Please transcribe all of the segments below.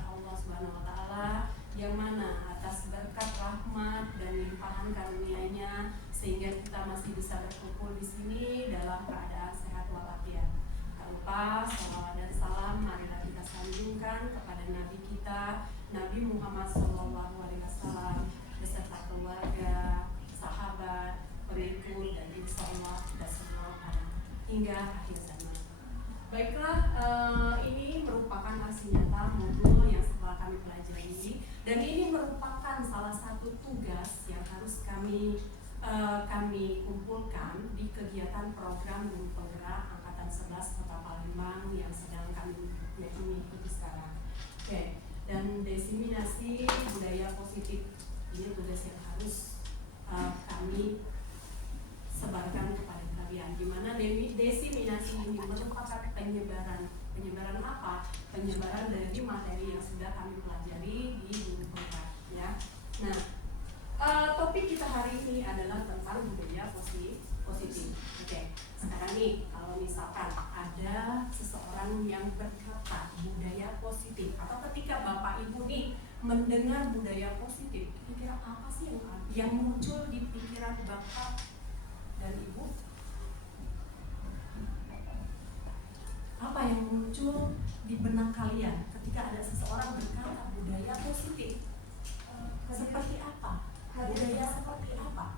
kehadiran Allah Subhanahu wa taala yang mana atas berkat rahmat dan limpahan karunia-Nya sehingga kita masih bisa berkumpul di sini dalam keadaan sehat walafiat. Tak lupa salawat dan salam marilah kita sanjungkan kepada Nabi kita, Nabi Muhammad SAW beserta keluarga, sahabat, pengikut dan insya Allah kita semua hingga akhir zaman. Baiklah, ini merupakan aksi nyata modul yang setelah kami pelajari dan ini merupakan salah satu tugas yang harus kami kumpulkan di kegiatan program guru penggerak Angkatan 11 Kota Palembang yang sedang kami ikuti sekarang. Oke, dan diseminasi budaya positif ini tugas yang harus kami sebarkan kepada kalian, di mana diseminasi ini merupakan penyebaran apa? Penyebaran dari materi yang sudah kami pelajari di guru penggerak, ya. Nah, topik kita hari ini adalah tentang budaya positif. Oke, sekarang nih kalau misalkan ada seseorang yang berkata budaya positif, atau ketika Bapak Ibu nih mendengar budaya positif, kira-kira apa sih yang muncul di pikiran Bapak dan Ibu? Apa yang muncul di benak kalian ketika ada seseorang berkata budaya positif? Seperti apa? Budaya seperti apa?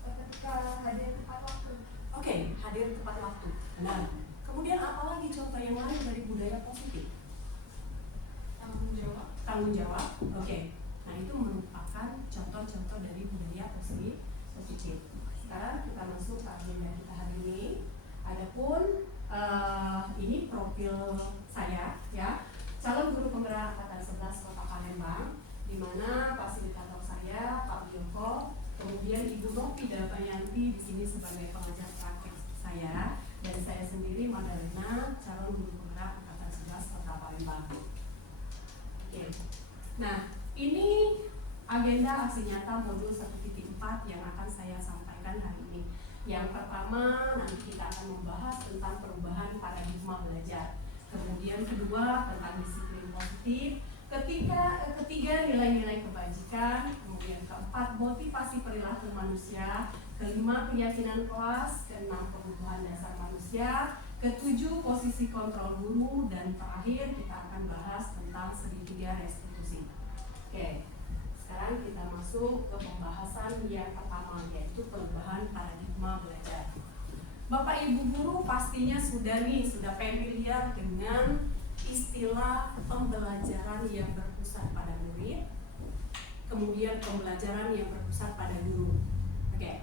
Ketika hadir tepat waktu. Oke, hadir tepat waktu. Nah, kemudian apa lagi contoh yang lain dari budaya positif? Tanggung jawab. Oke. Nah, itu merupakan contoh-contoh dari budaya positif. Sekarang kita masuk ke agenda kita hari ini. Adapun ini profil saya, ya, calon guru penggerak Angkatan 11 Kota Palembang, di mana fasilitator saya Pak Biongko, kemudian Ibu Novi Dabayanti di sini sebagai pengajar praktek saya, dan saya sendiri Madalena, calon guru penggerak Angkatan 11 Kota Palembang. Oke. Nah, ini agenda aksi nyata modul 1.4 yang akan saya sampaikan hari ini. Yang pertama, nanti kita akan membahas tentang perubahan paradigma belajar. Kemudian kedua, tentang disiplin positif. Ketiga, nilai-nilai kebajikan. Kemudian keempat, motivasi perilaku manusia. Kelima, keyakinan kelas. Keenam, kebutuhan dasar manusia. Ketujuh, posisi kontrol guru. Dan terakhir, kita akan bahas tentang segitiga restitusi. Oke. Sekarang kita masuk ke pembahasan yang pertama, yaitu perubahan paradigma belajar. Bapak Ibu guru pastinya sudah familiar dengan istilah pembelajaran yang berpusat pada murid, kemudian pembelajaran yang berpusat pada guru. Oke,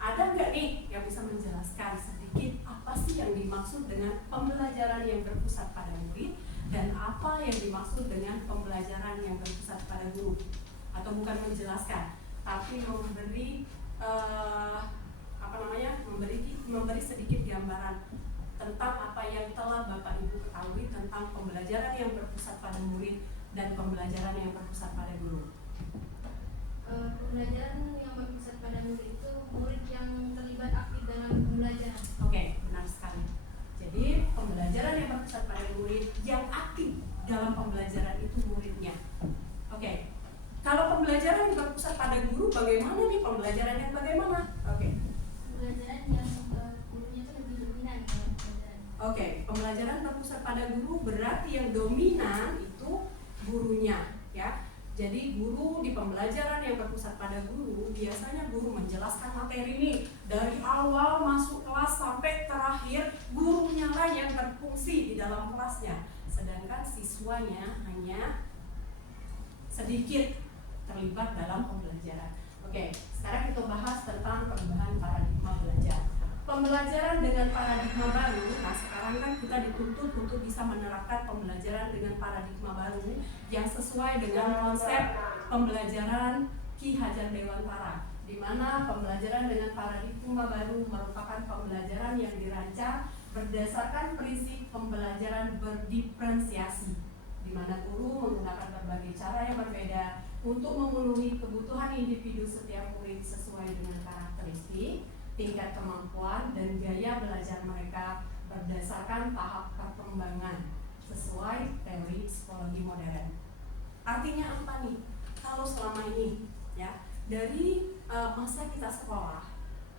ada nggak nih yang bisa menjelaskan sedikit apa sih yang dimaksud dengan pembelajaran yang berpusat pada murid dan apa yang dimaksud dengan pembelajaran yang berpusat pada guru? Atau bukan menjelaskan, tapi memberi sedikit gambaran tentang apa yang telah Bapak Ibu ketahui tentang pembelajaran yang berpusat pada murid dan pembelajaran yang berpusat pada guru. Pembelajaran yang berpusat pada murid itu murid yang terlibat aktif dalam pembelajaran. Oke, benar sekali. Jadi pembelajaran yang berpusat pada murid yang aktif dalam pembelajaran itu muridnya. Oke. Kalau pembelajaran yang berpusat pada guru, bagaimana nih pembelajaran yang bagaimana? Oke. Pembelajaran yang gurunya itu lebih dominan. Oke, pembelajaran berpusat pada guru berarti yang dominan itu gurunya, ya. Jadi guru di pembelajaran yang berpusat pada guru, biasanya guru menjelaskan materi ini dari awal masuk kelas sampai terakhir, gurunya lah yang berfungsi di dalam kelasnya. Sedangkan siswanya hanya sedikit terlibat dalam pembelajaran. Oke, sekarang kita bahas tentang perubahan paradigma belajar. Pembelajaran dengan paradigma baru, nah sekarang kan kita dituntut untuk bisa menerapkan pembelajaran dengan paradigma baru yang sesuai dengan konsep pembelajaran Ki Hajar Dewantara, di mana pembelajaran dengan paradigma baru merupakan pembelajaran yang dirancang berdasarkan prinsip pembelajaran berdiferensiasi, di mana guru menggunakan berbagai cara yang berbeda untuk memenuhi kebutuhan individu setiap murid sesuai dengan karakteristik, tingkat kemampuan, dan gaya belajar mereka berdasarkan tahap perkembangan sesuai teori psikologi lebih modern. Artinya apa nih? Kalau selama ini ya dari masa kita sekolah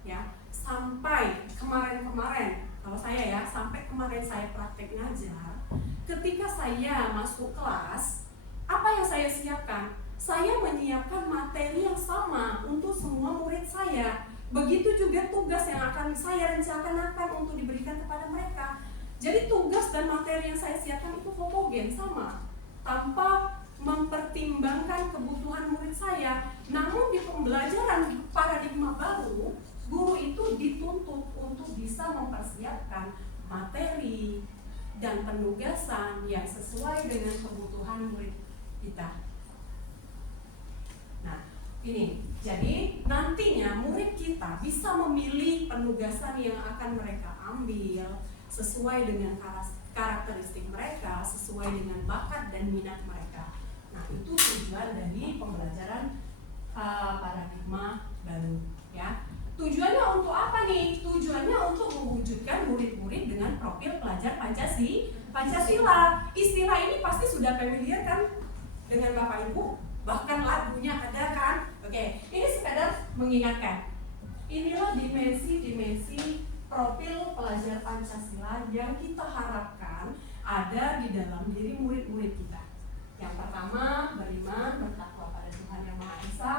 ya sampai kemarin-kemarin, kalau saya ya sampai kemarin saya praktek ngajar, ketika saya masuk kelas, apa yang saya siapkan? Saya menyiapkan materi yang sama untuk semua murid saya. Begitu juga tugas yang akan saya rencanakan untuk diberikan kepada mereka. Jadi tugas dan materi yang saya siapkan itu homogen, sama, tanpa mempertimbangkan kebutuhan murid saya. Namun di pembelajaran paradigma baru, guru itu dituntut untuk bisa mempersiapkan materi dan penugasan yang sesuai dengan kebutuhan murid kita. Nah, ini jadi nantinya murid kita bisa memilih penugasan yang akan mereka ambil sesuai dengan karakteristik mereka, sesuai dengan bakat dan minat mereka. Nah, itu tujuan dari pembelajaran paradigma baru ya. Tujuannya untuk apa nih? Tujuannya untuk mewujudkan murid-murid dengan profil pelajar Pancasila. Istilah ini pasti sudah familiar kan dengan Bapak Ibu? Bahkan lagunya ada kan? Oke, ini sekadar mengingatkan. Inilah dimensi-dimensi profil pelajar Pancasila yang kita harapkan ada di dalam diri murid-murid kita. Yang pertama, beriman, bertakwa pada Tuhan Yang Maha Esa,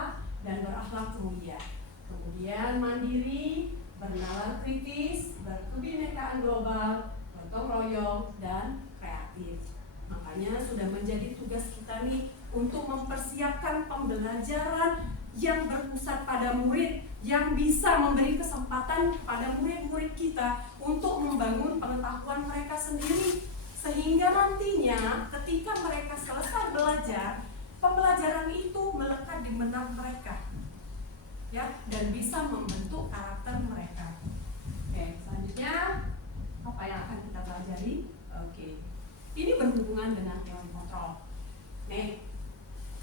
dan berakhlak mulia. Kemudian mandiri, bernalar kritis, berkebinekaan global, gotong royong, dan kreatif. Makanya sudah menjadi tugas kita nih untuk mempersiapkan pembelajaran yang berpusat pada murid, yang bisa memberi kesempatan pada murid-murid kita untuk membangun pengetahuan mereka sendiri, sehingga nantinya ketika mereka selesai belajar, pembelajaran itu melekat di benak mereka ya, dan bisa membentuk karakter mereka. Oke, selanjutnya apa yang akan kita pelajari? Oke, ini berhubungan dengan teori kontrol. Nih,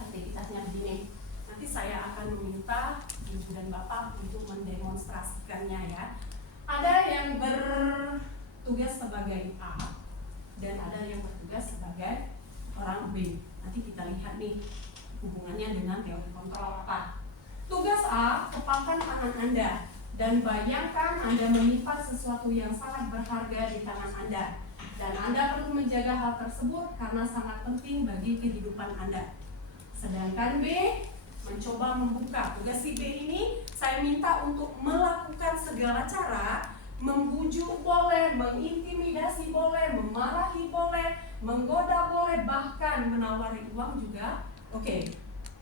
aktivitasnya begini. Nanti saya akan meminta Ibu dan Bapak untuk mendemonstrasikannya ya. Ada yang bertugas sebagai A dan ada yang bertugas sebagai orang B. Nanti kita lihat nih hubungannya dengan teori kontrol apa. Tugas A, kepalkan tangan Anda dan bayangkan Anda menyimpan sesuatu yang sangat berharga di tangan Anda, dan Anda perlu menjaga hal tersebut karena sangat penting bagi kehidupan Anda. Sedangkan B mencoba membuka. Tugas si B ini saya minta untuk melakukan segala cara, membujuk boleh, mengintimidasi boleh, memarahi boleh, menggoda boleh, bahkan menawari uang juga. Oke,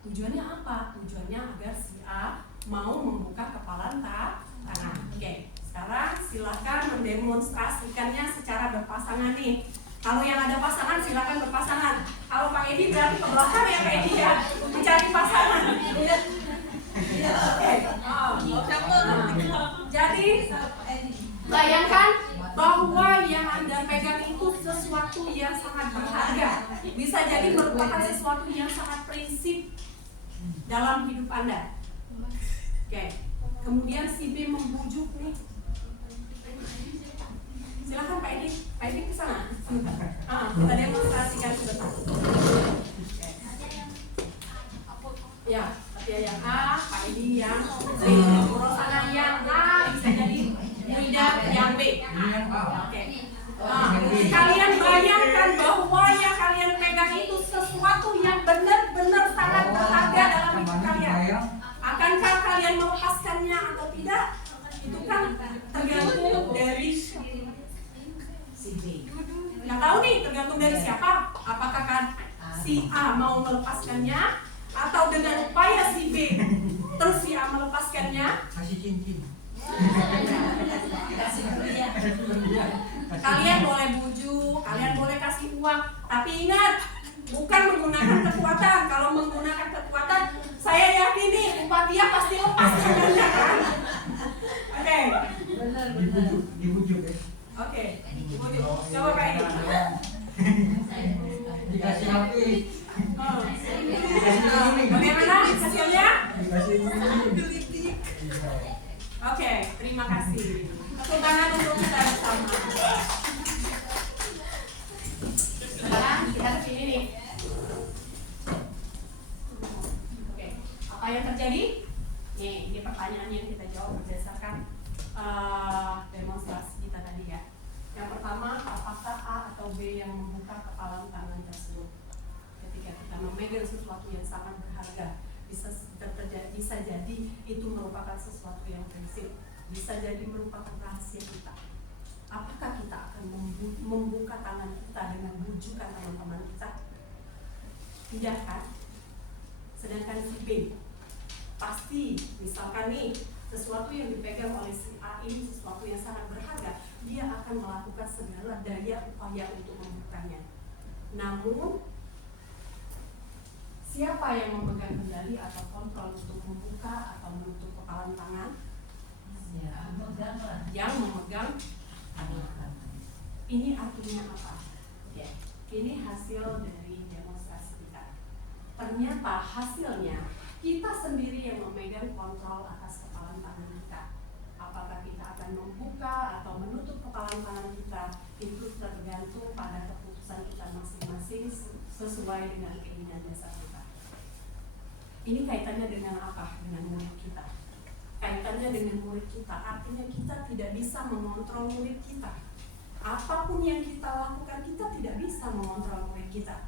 tujuannya apa? Tujuannya agar si A mau membuka kepalan tangan. Oke, sekarang silakan mendemonstrasikannya secara berpasangan nih. Kalau yang ada pasangan silakan berpasangan. Kalau Pak Edi berarti ke belakang ya Pak Edi ya, mencari pasangan. Oke. Jadi bayangkan bahwa yang Anda pegang itu sesuatu yang sangat berharga. Bisa jadi merupakan sesuatu yang sangat prinsip dalam hidup Anda. Oke. Kemudian si B membujuk nih. Silakan Pak Edi. Pak Edi ke sana. Kita demonstrasikan sebentar. Ya, tapi yang A, Pak Edi yang B. Rosana yang A, bisa jadi Wida yang B. Oke. Kalian bayangkan bahwa yang kalian pegang itu sesuatu yang benar-benar sangat berharga dalam hidup kalian. Akankah kalian melepaskannya atau tidak? Itu kan tergantung dari si B. Nggak tahu nih, tergantung dari siapa. Apakah kan si A mau melepaskannya, atau dengan upaya si B terus si A melepaskannya? Kasih cincin. Kalian boleh bujuk, kalian boleh kasih uang, tapi ingat, bukan menggunakan kekuatan. Kalau menggunakan kekuatan, saya yakin nih Upatia pasti lepas tangannya kan. Oke. Dibujuk ya. Oke, dibujuk. Coba Pak Edi. Dikasih HP. Bagaimana hasilnya? Dikasih ini. Oke, terima kasih. Tepuk tangan untuk kita bersama. Sekarang kita kesini nih. terjadi? Nih, ini pertanyaan yang kita jawab berdasarkan demonstrasi kita tadi ya. Yang pertama, apakah A atau B yang membuka kepalan tangan tersebut? Ketika kita memegang sesuatu yang sangat berharga, bisa jadi itu merupakan sesuatu yang prinsip, bisa jadi merupakan rahasia kita. Apakah kita akan membuka tangan kita dengan bujukan teman-teman kita? Tidak kan? Sedangkan si B pasti, misalkan nih, sesuatu yang dipegang oleh si A ini sesuatu yang sangat berharga, dia akan melakukan segala daya upaya untuk membukanya. Namun, siapa yang memegang kendali atau kontrol untuk membuka atau menutup kepalan tangan? Yang memegang tangan. Ini artinya apa? Ya, ini hasil dari demonstrasi kita. Ternyata hasilnya kita sendiri yang memegang kontrol atas kepalan tangan kita. Apakah kita akan membuka atau menutup kepalan tangan kita, itu tergantung pada keputusan kita masing-masing sesuai dengan keinginan dasar kita. Ini kaitannya dengan apa? Dengan murid kita. Kaitannya dengan murid kita, artinya kita tidak bisa mengontrol murid kita. Apapun yang kita lakukan, kita tidak bisa mengontrol murid kita.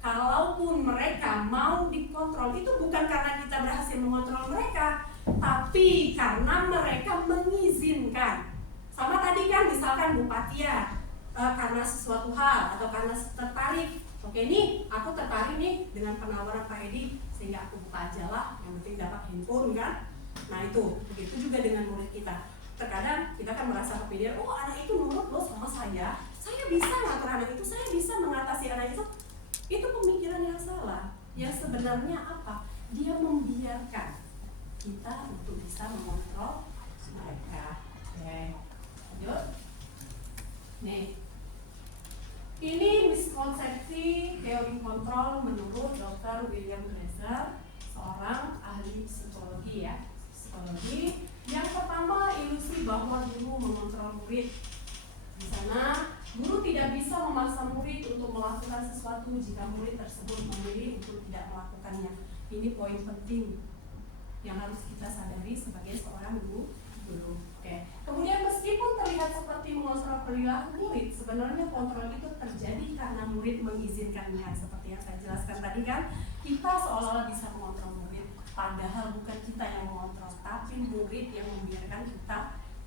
Kalaupun mereka mau dikontrol, itu bukan karena kita berhasil mengontrol mereka, tapi karena mereka mengizinkan. Sama tadi kan, misalkan Bu Patia, karena sesuatu hal atau karena tertarik. Oke nih, aku tertarik nih dengan penawaran Pak Edi, sehingga aku buka aja lah, yang penting dapat handphone kan. Nah itu, begitu juga dengan murid kita. Terkadang kita kan merasa kepedean, oh anak itu nurut loh sama saya bisa ngatur anak itu, saya bisa mengatasi anak itu. Itu pemikiran yang salah. Yang sebenarnya apa? Dia membiarkan kita untuk bisa mengontrol mereka. Oke, lanjut. Nih, ini miskonsepsi teori kontrol menurut Dr. William Glasser, seorang ahli psikologi ya. Psikologi. Yang pertama, ilusi bahwa guru mengontrol murid. Di sana, guru tidak bisa memaksa murid untuk melakukan sesuatu jika murid tersebut memilih untuk tidak melakukannya. Ini poin penting yang harus kita sadari sebagai seorang guru. Oke. Kemudian meskipun terlihat seperti mengontrol perilaku murid, sebenarnya kontrol itu terjadi karena murid mengizinkannya. Seperti yang saya jelaskan tadi kan, kita seolah-olah bisa mengontrol murid, padahal bukan kita yang mengontrol, tapi murid yang membiarkan kita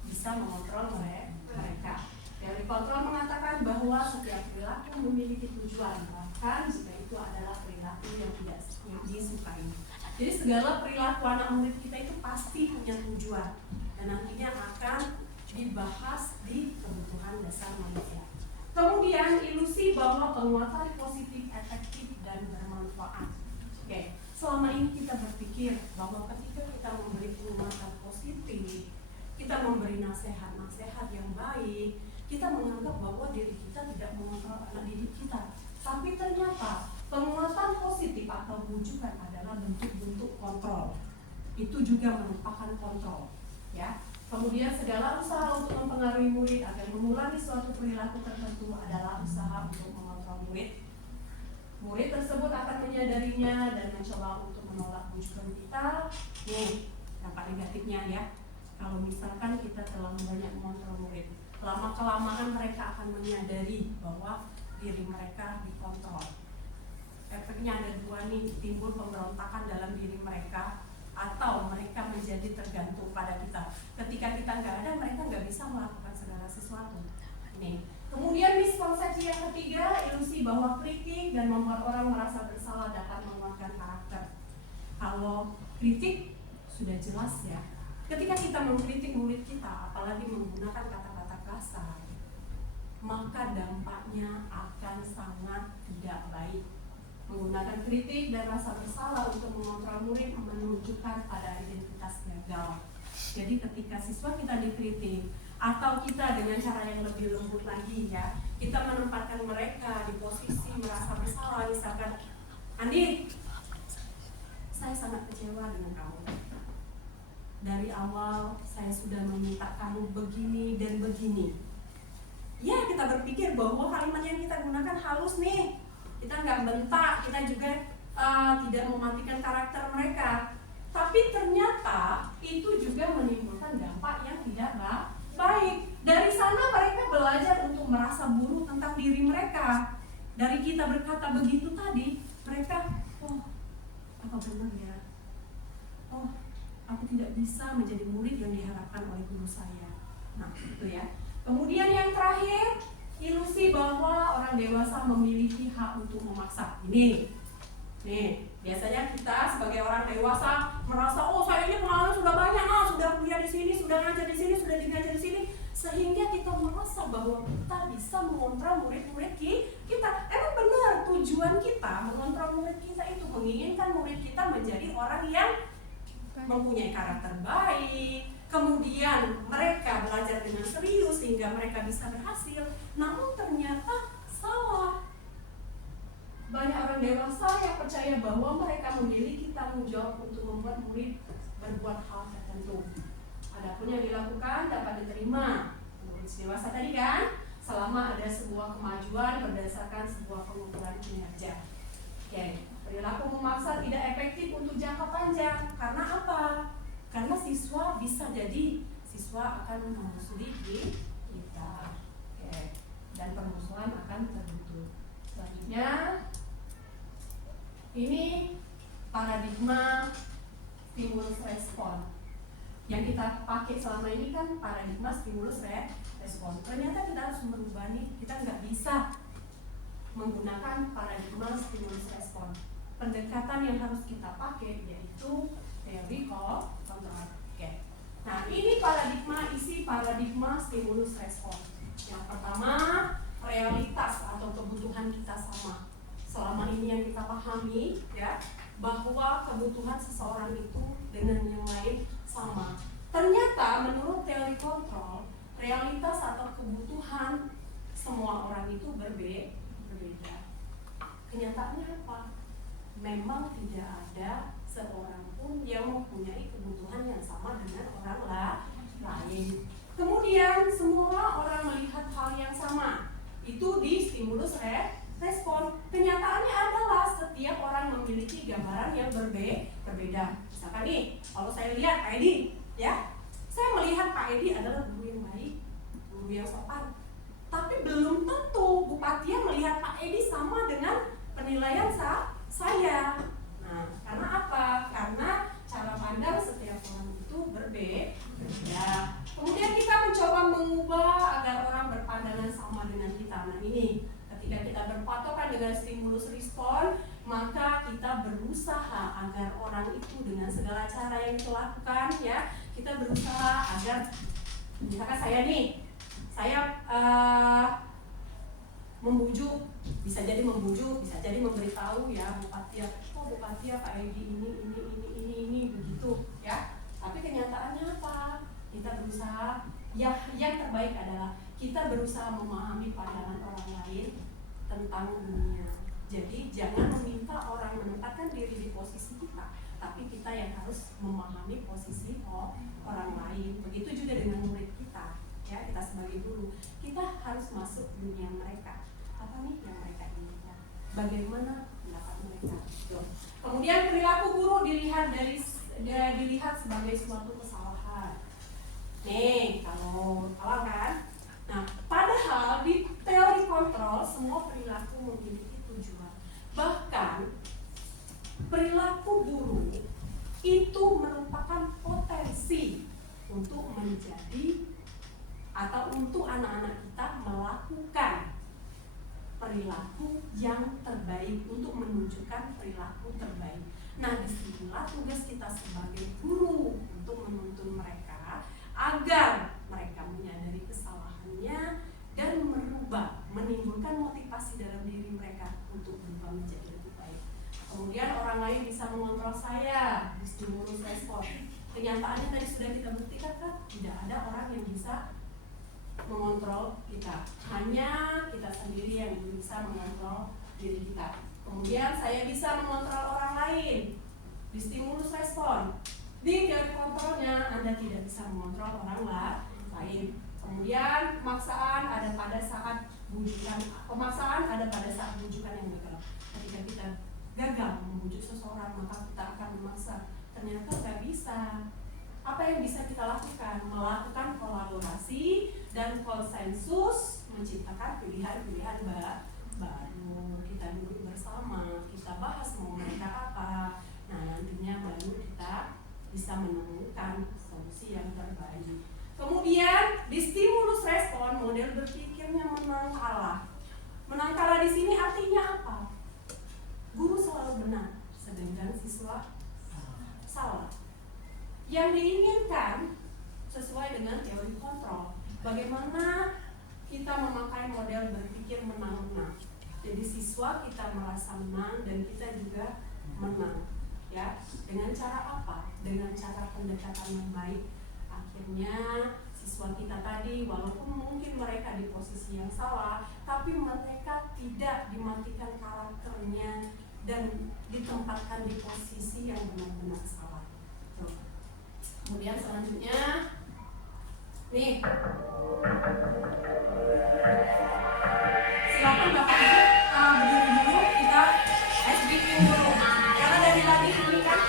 bisa mengontrol mereka. Teori kontrol mengatakan bahwa setiap perilaku memiliki tujuan, bahkan jika itu adalah perilaku yang tidak disukai. Jadi segala perilaku anak murid kita itu pasti punya tujuan dan nantinya akan dibahas di kebutuhan dasar manusia. Kemudian ilusi bahwa penguatan positif, efektif, dan bermanfaat. Oke, selama ini kita berpikir bahwa ketika kita memberi penguatan positif, kita memberi nasihat-nasihat yang baik, kita menganggap bahwa diri kita tidak mengontrol anak didik kita. Tapi ternyata penguatan positif atau bujukan adalah bentuk-bentuk kontrol. Itu juga merupakan kontrol, ya. Kemudian segala usaha untuk mempengaruhi murid agar mengulangi suatu perilaku tertentu adalah usaha untuk mengontrol murid. Murid tersebut akan menyadarinya dan mencoba untuk menolak bujukan kita. Nih, dampak negatifnya ya. Kalau misalkan kita terlalu banyak mengontrol murid, lama-kelamaan mereka akan menyadari bahwa diri mereka dikontrol. Efeknya ada dua nih, timbul pemberontakan dalam diri mereka, atau mereka menjadi tergantung pada kita. Ketika kita nggak ada, mereka nggak bisa melakukan segala sesuatu. Nih. Kemudian miskonsepsi yang ketiga, ilusi bahwa kritik dan membuat orang merasa bersalah dapat menguatkan karakter. Kalau kritik sudah jelas ya, ketika kita mengkritik murid kita, apalagi menggunakan kata-kata kasar, maka dampaknya akan sangat tidak baik. Menggunakan kritik dan rasa bersalah untuk mengontrol murid menunjukkan pada identitas gagal. Jadi ketika siswa kita dikritik atau kita dengan cara yang lebih lembut lagi ya, kita menempatkan mereka di posisi merasa bersalah. Misalkan, Andi, saya sangat kecewa dengan kamu. Dari awal saya sudah meminta kamu begini dan begini. Ya, kita berpikir bahwa kalimat yang kita gunakan halus nih. Kita nggak bentak, kita juga tidak mematikan karakter mereka. tapi ternyata itu juga menimbulkan dampak yang tidak baik. Dari sana mereka belajar untuk merasa buruk tentang diri mereka. Dari kita berkata begitu tadi, mereka, oh, apa benar ya? Oh, aku tidak bisa menjadi murid yang diharapkan oleh guru saya. Nah, itu ya. Kemudian yang terakhir, ilusi bahwa orang dewasa memiliki hak untuk memaksa. Ini, nih, biasanya kita sebagai orang dewasa merasa, oh saya ini pengalaman sudah banyak, sudah kuliah di sini, sudah ngajar di sini, sudah digajar di sini, sehingga kita merasa bahwa kita bisa mengontrol murid-murid kita. Emang benar, tujuan kita mengontrol murid kita itu menginginkan murid kita menjadi orang yang mempunyai karakter baik, kemudian mereka belajar dengan serius sehingga mereka bisa berhasil. Namun ternyata salah. Banyak orang dewasa yang percaya bahwa mereka memiliki tanggung jawab untuk membuat murid berbuat hal tertentu. Adapun yang dilakukan dapat diterima menurut si dewasa tadi kan, selama ada sebuah kemajuan berdasarkan sebuah pengukuran kinerja. Oke, perilaku memaksa tidak efektif untuk jangka panjang. Karena apa? Karena siswa bisa jadi siswa akan memusuhi kita. Oke, dan permusuhan akan terbentuk. Selanjutnya, ini paradigma stimulus respon. Yang kita pakai selama ini kan paradigma stimulus respon. Ternyata kita harus merubah nih. Kita nggak bisa menggunakan paradigma stimulus respon. Pendekatan yang harus kita pakai yaitu teori kontrol. Oke. Nah, ini isi paradigma stimulus respon. Yang pertama, realitas atau kebutuhan kita sama. Selama ini yang kita pahami ya, bahwa kebutuhan seseorang itu dengan yang lain sama. Ternyata menurut teori kontrol, realitas atau kebutuhan semua orang itu berbeda. Kenyataannya apa? Memang tidak ada seorang pun yang mempunyai kebutuhan yang sama dengan orang lain. Kemudian semua orang melihat hal yang sama. Itu di stimulus respon. Kenyataannya adalah setiap orang memiliki gambaran yang berbeda. Misalkan nih, kalau saya lihat Pak Edi, ya, saya melihat Pak Edi adalah guru yang baik, guru yang sopan. Tapi belum tentu Bu Patia melihat Pak Edi sama dengan penilaian saya. Nah, karena apa? Karena cara pandang setiap orang itu berbeda. Kemudian kita mencoba mengubah agar orang berpandangan sama dengan kita. Nah ini, ketika kita berpatokan dengan stimulus respon, maka kita berusaha agar orang itu dengan segala cara yang kita lakukan, ya, kita berusaha agar, misalkan saya nih, saya membujuk, bisa jadi membujuk, bisa jadi memberitahu ya Bu Patia, oh Bu Patia Pak Edi ini begitu ya. Tapi kenyataannya apa? Kita berusaha, yang terbaik adalah kita berusaha memahami pandangan orang lain tentang dunia. Jadi jangan meminta orang menempatkan diri di posisi kita, tapi kita yang harus memahami posisi orang lain. Begitu juga dengan murid kita, ya, kita sebagai guru, kita harus masuk dunia mereka. Apa nih yang mereka inginkan? Bagaimana pendapat mereka? Kemudian perilaku guru dilihat sebagai suatu kesalahan. Nih, kalau salah kan? Nah, padahal di teori kontrol semua perilaku memiliki tujuan. Bahkan perilaku guru itu merupakan potensi untuk menjadi atau untuk anak-anak kita melakukan perilaku yang terbaik, untuk menunjukkan perilaku terbaik. Nah, disinilah tugas kita sebagai guru untuk menuntun mereka agar mereka menyadari kesalahannya dan merubah, menimbulkan motivasi dalam diri mereka untuk berubah menjadi lebih baik. Kemudian orang lain bisa mengontrol saya di stimulus respon. Kenyataannya tadi sudah kita buktikan kan, tidak ada orang yang bisa mengontrol kita, hanya kita sendiri yang bisa mengontrol diri kita. Kemudian saya bisa mengontrol orang lain di stimulus respon. Di teori kontrolnya Anda tidak bisa mengontrol orang lain. Kemudian pemaksaan ada pada saat bujukan yang gagal. Ketika kita gagal membujuk seseorang, maka kita akan memaksa. Ternyata nggak bisa. Apa yang bisa kita lakukan? Melakukan kolaborasi dan konsensus, menciptakan pilihan-pilihan baru. Kita duduk bersama, kita bahas mau mereka apa. Nah, nantinya baru kita bisa menemukan solusi yang terbaik. Kemudian di stimulus respon, model berpikirnya menang kalah. Menang kalah di sini artinya apa? Guru selalu benar, sedangkan siswa salah. Yang diinginkan sesuai dengan teori kontrol. Bagaimana kita memakai model berpikir menang-menang. Jadi siswa kita merasa menang dan kita juga menang. Ya, dengan cara apa? Dengan cara pendekatan yang baik. Akhirnya siswa kita tadi walaupun mungkin mereka di posisi yang salah, tapi mereka tidak dimatikan karakternya dan ditempatkan di posisi yang benar-benar salah. Tuh. Kemudian selanjutnya nih, silakan Bapak Ibu berdiri dulu, kita SBQ dulu karena dari tadi ini kan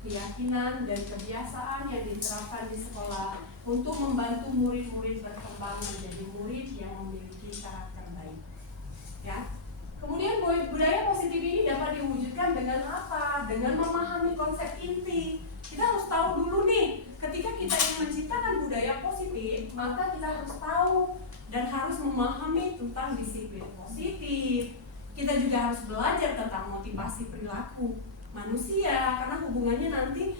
keyakinan dan kebiasaan yang diterapkan di sekolah untuk membantu murid-murid berkembang menjadi murid yang memiliki karakter baik. Ya. Kemudian budaya positif ini dapat diwujudkan dengan apa? Dengan memahami konsep inti. Kita harus tahu dulu nih, ketika kita ingin menciptakan budaya positif, maka kita harus tahu dan harus memahami tentang disiplin positif. Kita juga harus belajar tentang motivasi perilaku manusia, karena hubungannya nanti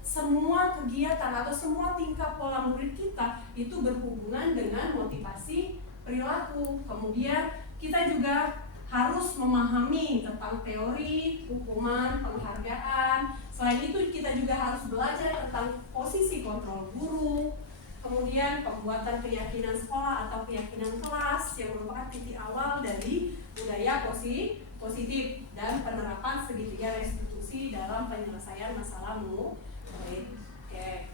semua kegiatan atau semua tingkah pola murid kita itu berhubungan dengan motivasi perilaku. Kemudian kita juga harus memahami tentang teori, hukuman, penghargaan. Selain itu kita juga harus belajar tentang posisi kontrol guru, kemudian pembuatan keyakinan sekolah atau keyakinan kelas yang merupakan titik awal dari budaya positif dan penerapan segitiga restitusi dalam penyelesaian masalah murid. Oke.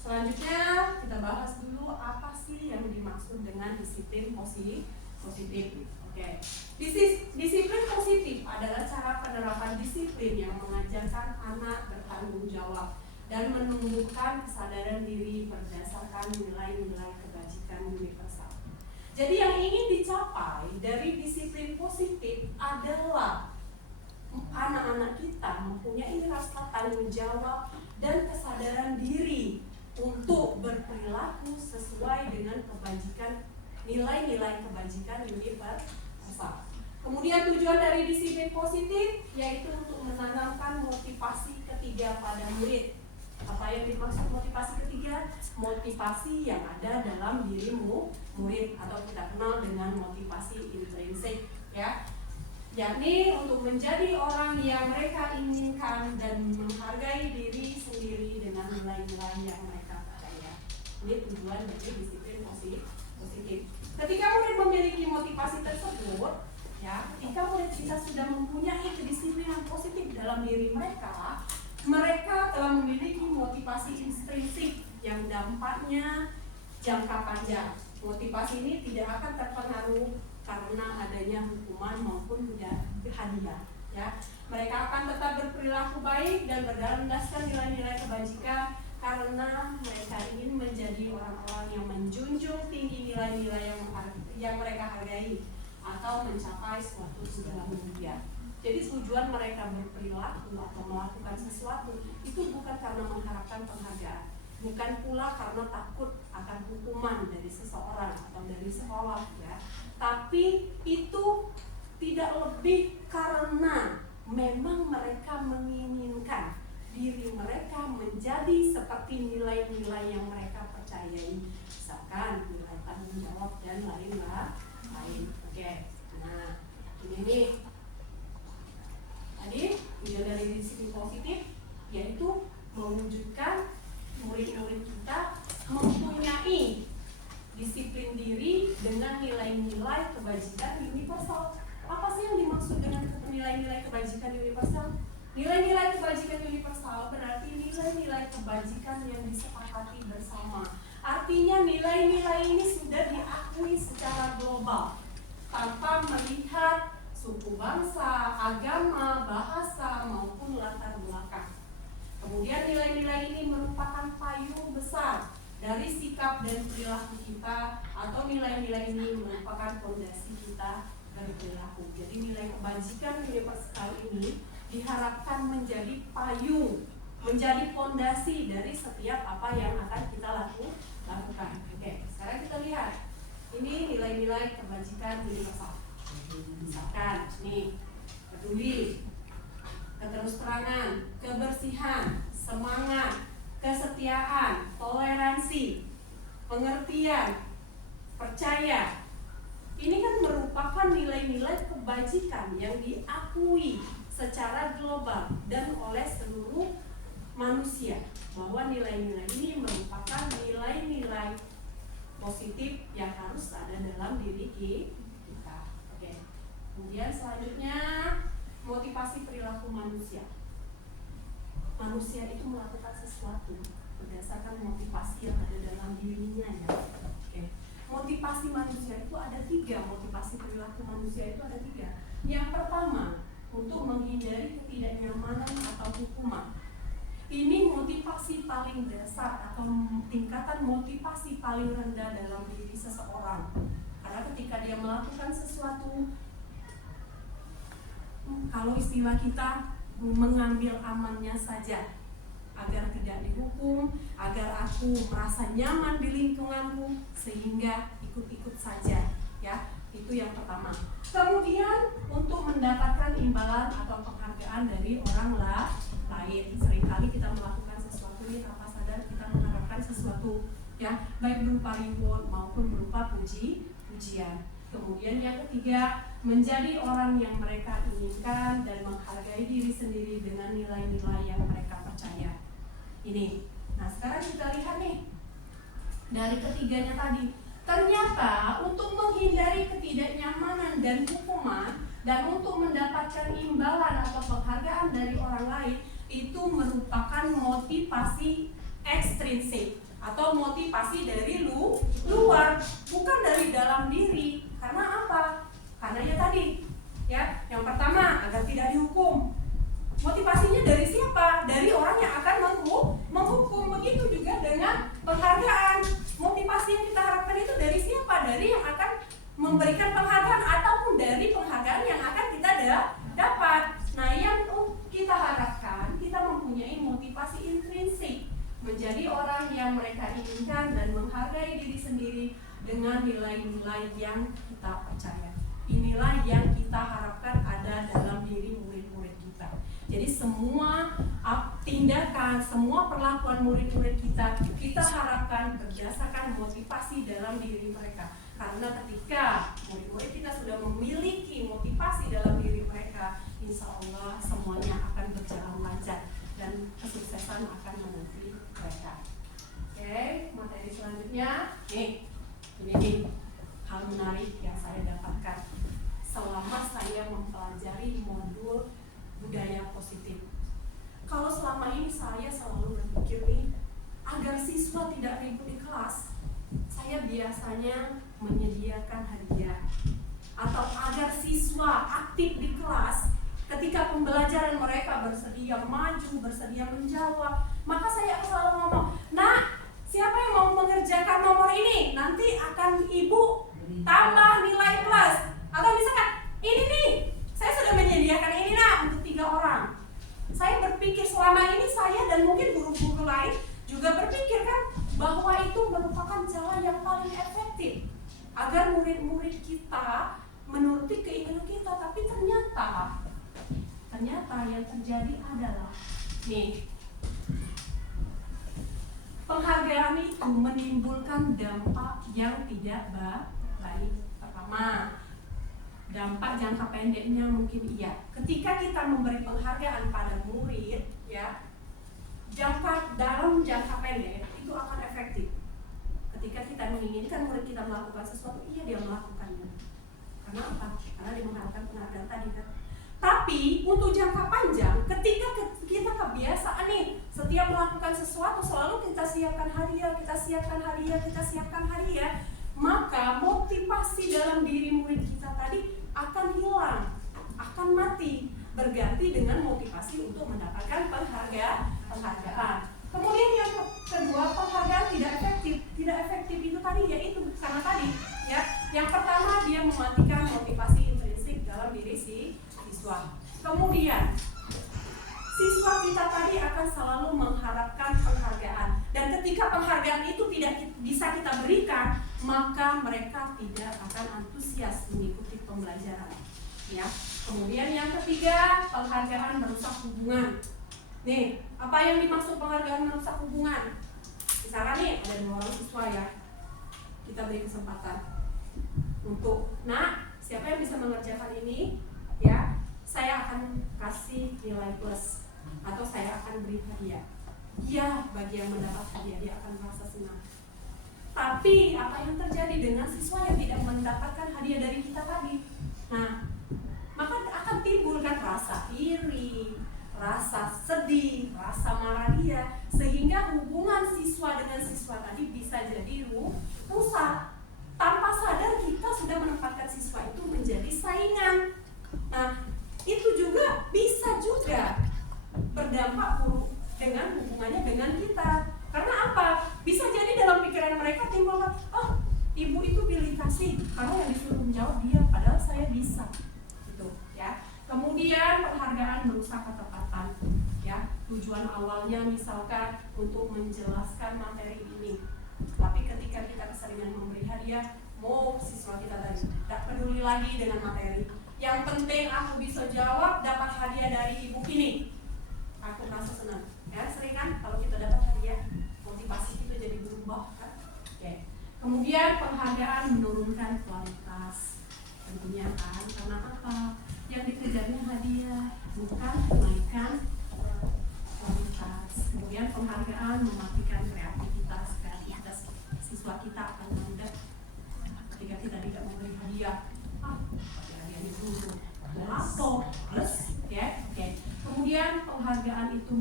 Selanjutnya kita bahas dulu apa sih yang dimaksud dengan disiplin positif. Oke. Disiplin positif adalah cara penerapan disiplin yang mengajarkan anak bertanggung jawab dan menumbuhkan kesadaran diri berdasarkan nilai-nilai kebajikan universal. Jadi yang ingin dicapai dari disiplin positif adalah anak-anak kita mempunyai rasa tanggung jawab dan kesadaran diri untuk berperilaku sesuai dengan kebajikan, nilai-nilai kebajikan universal. Kemudian tujuan dari disiplin positif yaitu untuk menanamkan motivasi ketiga pada murid. Apa yang dimaksud motivasi ketiga? Motivasi yang ada dalam dirimu murid, atau kita kenal dengan motivasi intrinsik, ya. Yakni untuk menjadi orang yang mereka inginkan dan menghargai diri sendiri dengan nilai-nilai yang mereka percaya. Ini tujuan dari disiplin positif. Ketika murid memiliki motivasi tersebut, ya, ketika murid kita sudah mempunyai kedisiplinan positif dalam diri mereka, mereka telah memiliki motivasi intrinsik yang dampaknya jangka panjang. Motivasi ini tidak akan terpengaruh karena adanya hukuman maupun hadiah. Ya, mereka akan tetap berperilaku baik dan berlandaskan nilai-nilai kebajikan karena mereka ingin menjadi orang-orang yang menjunjung tinggi nilai-nilai yang mereka hargai atau mencapai suatu segala mulia. Jadi tujuan mereka berperilaku atau melakukan sesuatu itu bukan karena mengharapkan penghargaan, bukan pula karena takut akan hukuman dari seseorang atau dari sekolah, ya. Tapi itu tidak lebih karena memang mereka menginginkan diri mereka menjadi seperti nilai-nilai yang mereka percayai, misalkan nilai tanggung jawab dan lain-lain. Oke, nah ini nih tadi tujuan dari disiplin positif yaitu mewujudkan murid-murid kita mempunyai disiplin diri dengan nilai-nilai kebajikan universal. Apa sih yang dimaksud dengan nilai-nilai kebajikan universal? Nilai-nilai kebajikan universal berarti nilai-nilai kebajikan yang disepakati bersama. Artinya nilai-nilai ini sudah diakui secara global tanpa melihat suku bangsa, agama, bahasa maupun latar belakang. Kemudian nilai-nilai ini merupakan payung besar dari sikap dan perilaku kita, atau nilai-nilai ini merupakan fondasi kita dari perilaku. Jadi nilai kebajikan universal ini diharapkan menjadi payung, menjadi fondasi dari setiap apa yang akan kita lakukan. Oke, sekarang kita lihat. Ini nilai-nilai kebajikan universal. Misalkan, nih, peduli, keterus-terangan, kebersihan, semangat, kesetiaan, toleransi, pengertian, percaya. Ini kan merupakan nilai-nilai kebajikan yang diakui secara global dan oleh seluruh manusia, bahwa nilai-nilai ini merupakan nilai-nilai positif yang harus ada dalam diri kita. Oke. Kemudian selanjutnya motivasi perilaku manusia. Manusia itu melakukan sesuatu berdasarkan motivasi yang ada dalam dirinya, ya. Oke. Motivasi manusia itu ada 3. Motivasi perilaku manusia itu ada 3. Yang pertama, untuk menghindari ketidaknyamanan atau hukuman. Ini motivasi paling dasar atau tingkatan motivasi paling rendah dalam diri seseorang. Karena ketika dia melakukan sesuatu, kalau istilah kita, mengambil amannya saja agar tidak dihukum, agar aku merasa nyaman di lingkunganku sehingga ikut-ikut saja, ya. Itu yang pertama. Kemudian untuk mendapatkan imbalan atau penghargaan dari orang lain. Seringkali kita melakukan sesuatu ini tanpa sadar kita mengharapkan sesuatu, ya, baik berupa reward maupun berupa pujian. Kemudian yang ketiga, menjadi orang yang mereka inginkan dan menghargai diri sendiri dengan nilai-nilai yang mereka percaya. Ini. Nah, sekarang kita lihat nih dari ketiganya tadi. Ternyata untuk menghindari ketidaknyamanan dan hukuman dan untuk mendapatkan imbalan atau penghargaan dari orang lain itu merupakan motivasi ekstrinsik atau motivasi dari luar, bukan dari dalam diri. Karena apa? Karena ya tadi, ya, yang pertama agar tidak dihukum. Motivasinya dari siapa? Dari orang yang akan menghukum. Begitu juga dengan penghargaan. Motivasi yang kita harapkan itu dari siapa? Dari yang akan memberikan penghargaan ataupun dari penghargaan yang akan kita dapat. Nah, yang kita harapkan kita mempunyai motivasi intrinsik, menjadi orang yang mereka inginkan dan menghargai diri sendiri dengan nilai-nilai yang kita percaya. Inilah yang kita harapkan ada dalam diri murid-murid kita. Jadi semua tindakan, semua perlakuan murid-murid kita harapkan berdasarkan motivasi dalam diri mereka. Karena ketika murid-murid kita sudah memiliki motivasi dalam diri mereka, insya Allah semuanya akan berjalan lancar dan kesuksesan akan menanti mereka. Oke, materi selanjutnya, ini nih hal menarik yang saya dapatkan selama saya mempelajari modul budaya positif. Kalau selama ini saya selalu berpikir nih, agar siswa tidak ribut di kelas, saya biasanya menyediakan hadiah. Atau agar siswa aktif di kelas, ketika pembelajaran mereka bersedia maju, bersedia menjawab, maka saya selalu ngomong, nah, siapa yang mau mengerjakan nomor ini? Nanti akan ibu tambah nilai plus. Atau misalkan, ini nih, saya sudah menyediakan ini nah untuk 3 orang. Saya berpikir selama ini saya dan mungkin guru-guru lain juga berpikir kan bahwa itu merupakan cara yang paling efektif agar murid-murid kita menuruti keinginan kita. Tapi ternyata yang terjadi adalah nih, penghargaan itu menimbulkan dampak yang tidak baik. Pertama, dampak jangka pendeknya mungkin iya. Ketika kita memberi penghargaan pada murid, ya, dalam jangka pendek itu akan efektif. Ketika kita menginginkan murid kita melakukan sesuatu, iya dia melakukannya. Karena apa? Karena dia mengharapkan penghargaan tadi kan. Tapi untuk jangka panjang, ketika kita kebiasaan nih, setiap melakukan sesuatu selalu kita siapkan hadiah, maka motivasi dalam diri murid kita tadi akan hilang, akan mati, berganti dengan motivasi untuk mendapatkan penghargaan. Kemudian yang kedua, penghargaan tidak efektif itu tadi, yaitu karena tadi ya, yang pertama dia mematikan motivasi intrinsik dalam diri si siswa. Kemudian siswa kita tadi akan selalu mengharapkan penghargaan, dan ketika penghargaan itu tidak bisa kita berikan, maka mereka tidak akan antusias mengikuti pembelajaran. Ya. Kemudian yang ketiga, penghargaan merusak hubungan. Nih, apa yang dimaksud penghargaan merusak hubungan? Misalkan nih ada 2 orang siswa ya, kita beri kesempatan untuk, nah, siapa yang bisa mengerjakan ini? Ya, saya akan kasih nilai plus atau saya akan beri hadiah. Ya, bagi yang mendapat hadiah dia akan merasa senang. Tapi apa yang terjadi dengan siswa yang tidak mendapatkan hadiah dari kita tadi? Nah, maka akan timbul kan rasa iri, rasa sedih, rasa marah dia, sehingga hubungan siswa dengan siswa tadi bisa jadi rusak. Tanpa sadar kita sudah menempatkan siswa itu menjadi saingan. Nah, itu juga bisa juga berdampak buruk dengan hubungannya dengan kita. Karena apa? Bisa jadi dalam pikiran mereka timbul, oh, ibu itu pilih kasih karena yang disuruh menjawab dia, padahal saya bisa. Gitu, ya. Kemudian penghargaan merusak ketepatan. Ya, tujuan awalnya misalkan untuk menjelaskan materi ini. Tapi ketika kita keseringan memberi hadiah, mau siswa kita tadi tidak peduli lagi dengan materi. Yang penting aku bisa jawab, dapat hadiah dari ibu ini. Aku merasa senang. Ya, sering kan kalau kita dapat hadiah, motivasi kita jadi berubah kan. Oke. Kemudian penghargaan menurunkan kualitas. Tentunya kan, karena apa? Yang dikejarnya hadiah, bukan kenaikan kualitas. Kemudian penghargaan mematikan kreativitas siswa kita akan mandek ketika kita tidak memberi hadiah. Hadiah ini dulu, laptop, plus, ya, oke. Kemudian penghargaan itu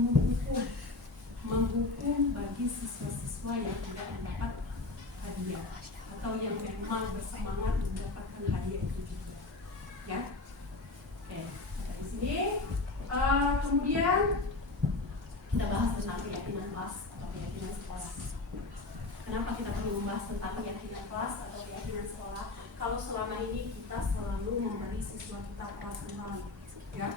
menghukum bagi siswa-siswa yang tidak mendapat hadiah atau yang memang bersemangat mendapatkan hadiah itu juga, ya. Oke, dari sini kemudian kita bahas tentang keyakinan kelas atau keyakinan sekolah. Kenapa kita perlu membahas tentang keyakinan kelas atau keyakinan sekolah? Kalau selama ini kita selalu memberi siswa kita peraturan, ya.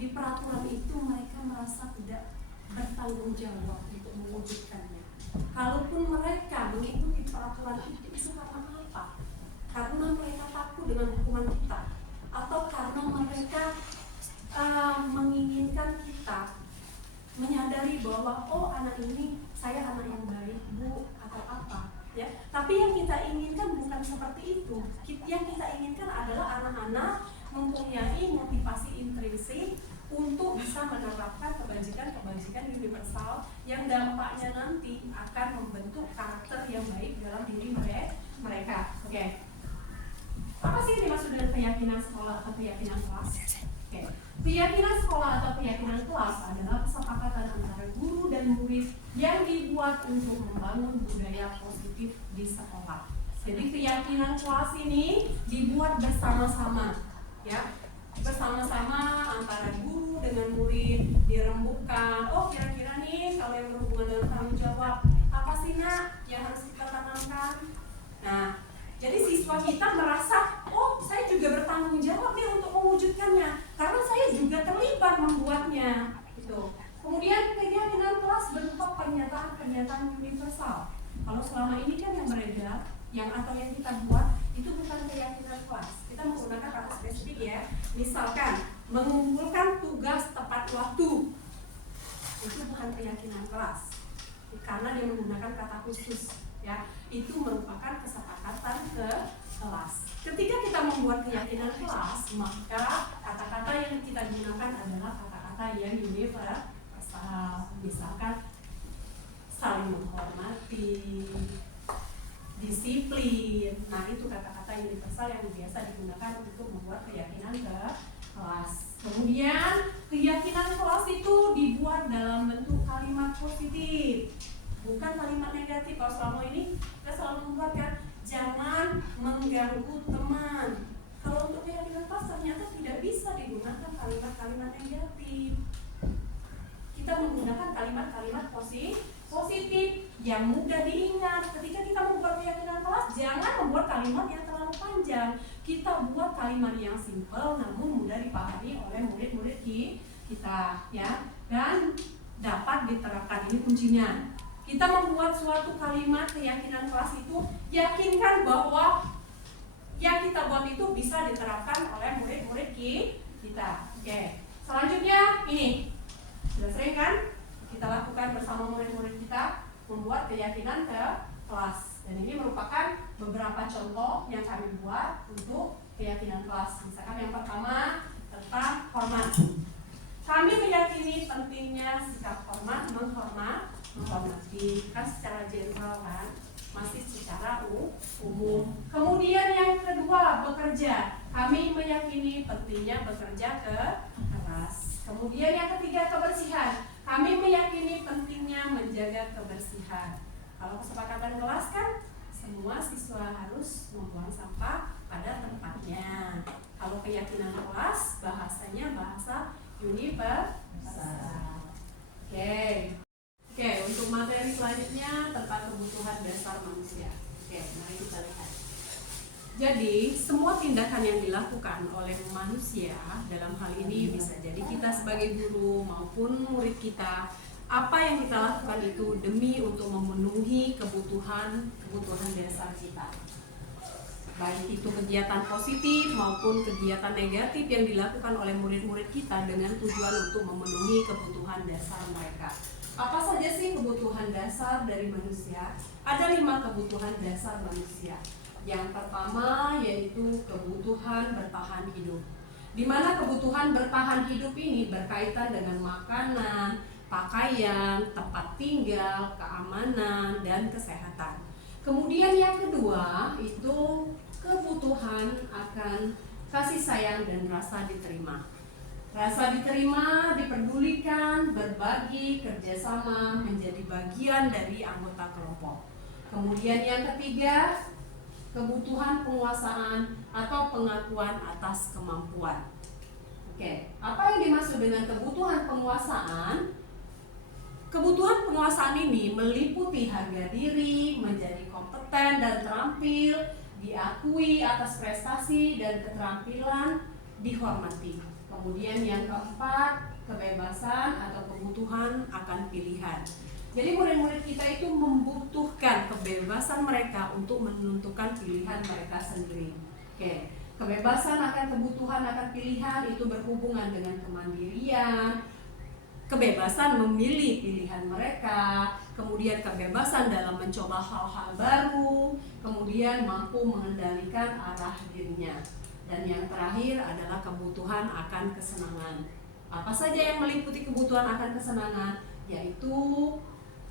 Di peraturan itu mereka merasa tidak bertanggung jawab untuk mewujudkannya. Kalaupun mereka mengikuti peraturan itu karena apa? Karena mereka takut dengan hukuman kita, atau karena mereka menginginkan kita menyadari bahwa oh anak ini saya anak yang baik bu atau apa ya. Tapi yang kita inginkan bukan seperti itu. Yang kita inginkan adalah anak-anak mempunyai motivasi intrinsik untuk bisa menerapkan kebajikan-kebajikan universal yang dampaknya nanti akan membentuk karakter yang baik dalam diri mereka. Oke. Apa sih yang dimaksud dengan keyakinan sekolah atau keyakinan kelas? Oke. Keyakinan sekolah atau keyakinan kelas adalah kesepakatan antara guru dan murid yang dibuat untuk membangun budaya positif di sekolah. Jadi keyakinan kelas ini dibuat bersama-sama, ya. Bersama-sama antara guru dengan murid dirembukkan. Oh kira-kira nih kalau yang berhubungan dengan tanggung jawab apa sih nak yang harus kita tanamkan? Nah, jadi siswa kita merasa oh saya juga bertanggung jawab nih untuk mewujudkannya karena saya juga terlibat membuatnya. Gitu. Kemudian keyakinan kelas berupa pernyataan-pernyataan universal. Kalau selama ini kan yang beredar atau yang kita buat itu bukan keyakinan kelas. Kita menggunakan kata spesifik ya. Misalkan mengumpulkan tugas tepat waktu. Itu bukan keyakinan kelas. Karena dia menggunakan kata khusus ya. Itu merupakan kesepakatan ke kelas. Ketika kita membuat keyakinan kelas, maka kata-kata yang kita gunakan adalah kata-kata yang universal. Misalkan saling menghormati, disiplin. Nah itu kata-kata universal yang biasa digunakan untuk membuat keyakinan ke kelas. Kemudian keyakinan kelas itu dibuat dalam bentuk kalimat positif, bukan kalimat negatif. Kalau selama ini kita selalu membuatkan jangan mengganggu teman. Kalau untuk keyakinan kelas ternyata tidak bisa digunakan kalimat-kalimat negatif. Kita menggunakan kalimat-kalimat positif yang mudah diingat. Ketika kita membuat keyakinan kelas, jangan membuat kalimat yang terlalu panjang. Kita buat kalimat yang simpel namun mudah dipahami oleh murid-murid kita ya, dan dapat diterapkan. Ini kuncinya. Kita membuat suatu kalimat keyakinan kelas itu yakinkan bahwa yang kita buat itu bisa diterapkan oleh murid-murid kita. Oke. Selanjutnya ini sudah sering kan kita lakukan bersama murid-murid kita membuat keyakinan ke kelas. Dan ini merupakan beberapa contoh yang kami buat untuk keyakinan kelas. Misalkan yang pertama tentang hormat. Kami meyakini pentingnya sikap hormat, menghormati kan secara general kan, masih secara umum. Kemudian yang kedua bekerja. Kami meyakini pentingnya bekerja keras. Kemudian yang ketiga kebersihan. Kami meyakini pentingnya menjaga kebersihan. Kalau kesepakatan kelas kan semua siswa harus membuang sampah pada tempatnya. Kalau keyakinan kelas bahasanya bahasa universal. Oke, untuk materi selanjutnya tentang kebutuhan dasar manusia. Oke, mari kita lihat. Jadi, semua tindakan yang dilakukan oleh manusia dalam hal ini bisa jadi kita sebagai guru maupun murid kita, apa yang kita lakukan itu demi untuk memenuhi kebutuhan dasar kita. Baik itu kegiatan positif maupun kegiatan negatif yang dilakukan oleh murid-murid kita dengan tujuan untuk memenuhi kebutuhan dasar mereka. Apa saja sih kebutuhan dasar dari manusia? Ada 5 kebutuhan dasar manusia. Yang pertama yaitu kebutuhan bertahan hidup, di mana kebutuhan bertahan hidup ini berkaitan dengan makanan, pakaian, tempat tinggal, keamanan, dan kesehatan. Kemudian yang kedua itu kebutuhan akan kasih sayang dan rasa diterima. Rasa diterima, diperdulikan, berbagi, kerjasama, menjadi bagian dari anggota kelompok. Kemudian yang ketiga, kebutuhan penguasaan atau pengakuan atas kemampuan. Oke, apa yang dimaksud dengan kebutuhan penguasaan? Kebutuhan penguasaan ini meliputi harga diri, menjadi kompeten dan terampil, diakui atas prestasi dan keterampilan, dihormati. Kemudian yang keempat, kebebasan atau kebutuhan akan pilihan. Jadi murid-murid kita itu membutuhkan kebebasan mereka untuk menentukan pilihan mereka sendiri. Oke, kebebasan akan kebutuhan akan pilihan itu berhubungan dengan kemandirian, kebebasan memilih pilihan mereka, kemudian kebebasan dalam mencoba hal-hal baru, kemudian mampu mengendalikan arah dirinya. Dan yang terakhir adalah kebutuhan akan kesenangan. Apa saja yang meliputi kebutuhan akan kesenangan? Yaitu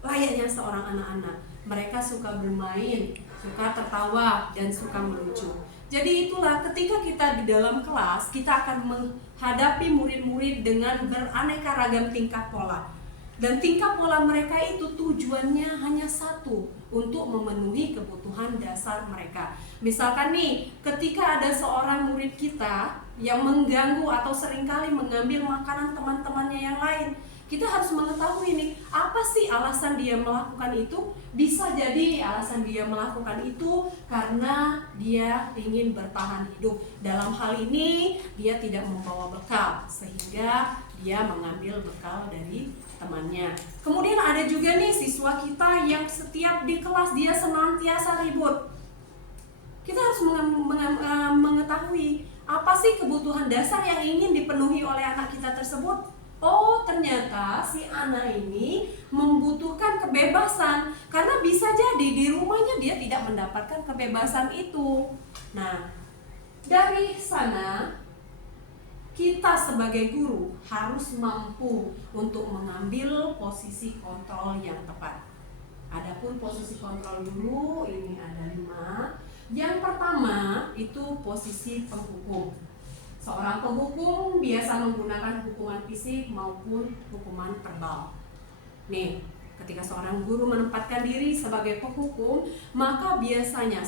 layaknya seorang anak-anak. Mereka suka bermain, suka tertawa, dan suka melucu. Jadi itulah ketika kita di dalam kelas, kita akan menghadapi murid-murid dengan beraneka ragam tingkah pola. Dan tingkah pola mereka itu tujuannya hanya satu, untuk memenuhi kebutuhan dasar mereka. Misalkan nih, ketika ada seorang murid kita yang mengganggu atau seringkali mengambil makanan teman-temannya yang lain, kita harus mengetahui nih, apa sih alasan dia melakukan itu? Bisa jadi alasan dia melakukan itu karena dia ingin bertahan hidup. Dalam hal ini, dia tidak membawa bekal, sehingga dia mengambil bekal dari temannya. Kemudian ada juga nih siswa kita yang setiap di kelas dia senantiasa ribut. Kita harus mengetahui apa sih kebutuhan dasar yang ingin dipenuhi oleh anak kita tersebut. Oh, ternyata si anak ini membutuhkan kebebasan karena bisa jadi di rumahnya dia tidak mendapatkan kebebasan itu. Nah, dari sana kita sebagai guru harus mampu untuk mengambil posisi kontrol yang tepat. Adapun posisi kontrol guru ini ada 5. Yang pertama itu posisi penghukum. Seorang penghukum biasa menggunakan hukuman fisik maupun hukuman verbal. Nih, ketika seorang guru menempatkan diri sebagai penghukum, maka biasanya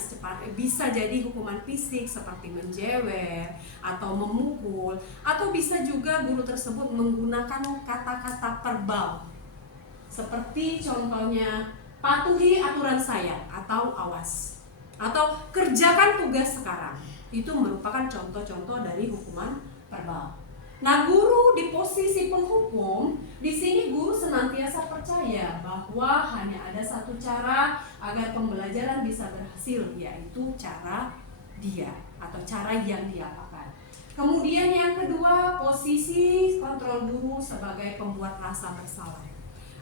bisa jadi hukuman fisik seperti menjewer atau memukul, atau bisa juga guru tersebut menggunakan kata-kata verbal. Seperti contohnya, patuhi aturan saya atau awas, atau kerjakan tugas sekarang. Itu merupakan contoh-contoh dari hukuman verbal. Nah, guru di posisi penghukum, di sini guru senantiasa percaya bahwa hanya ada satu cara agar pembelajaran bisa berhasil, yaitu cara dia atau cara yang dia pakai. Kemudian yang kedua, posisi kontrol guru sebagai pembuat rasa bersalah.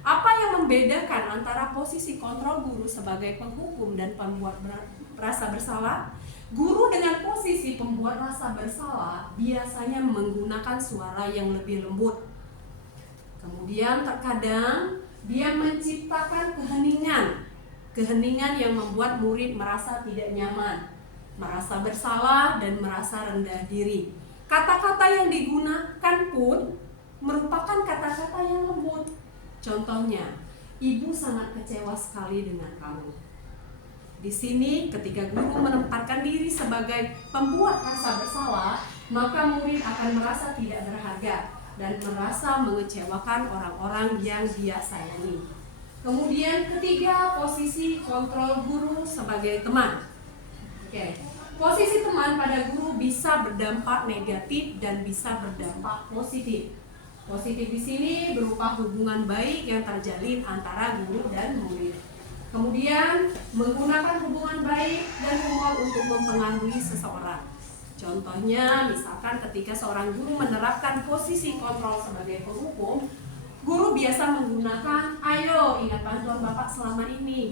Apa yang membedakan antara posisi kontrol guru sebagai penghukum dan pembuat rasa bersalah? Guru dengan posisi pembuat rasa bersalah biasanya menggunakan suara yang lebih lembut. Kemudian terkadang dia menciptakan keheningan yang membuat murid merasa tidak nyaman, merasa bersalah, dan merasa rendah diri. Kata-kata yang digunakan pun merupakan kata-kata yang lembut. Contohnya, ibu sangat kecewa sekali dengan kamu. Di sini ketika guru menempatkan diri sebagai pembuat rasa bersalah, maka murid akan merasa tidak berharga dan merasa mengecewakan orang-orang yang dia sayangi. Kemudian ketiga, posisi kontrol guru sebagai teman. Posisi teman pada guru bisa berdampak negatif dan bisa berdampak positif. Positif di sini berupa hubungan baik yang terjalin antara guru dan murid. Kemudian menggunakan hubungan baik dan humor untuk mempengaruhi seseorang. Contohnya, misalkan ketika seorang guru menerapkan posisi kontrol sebagai penghukum, guru biasa menggunakan, ayo ingat bantuan Bapak selama ini.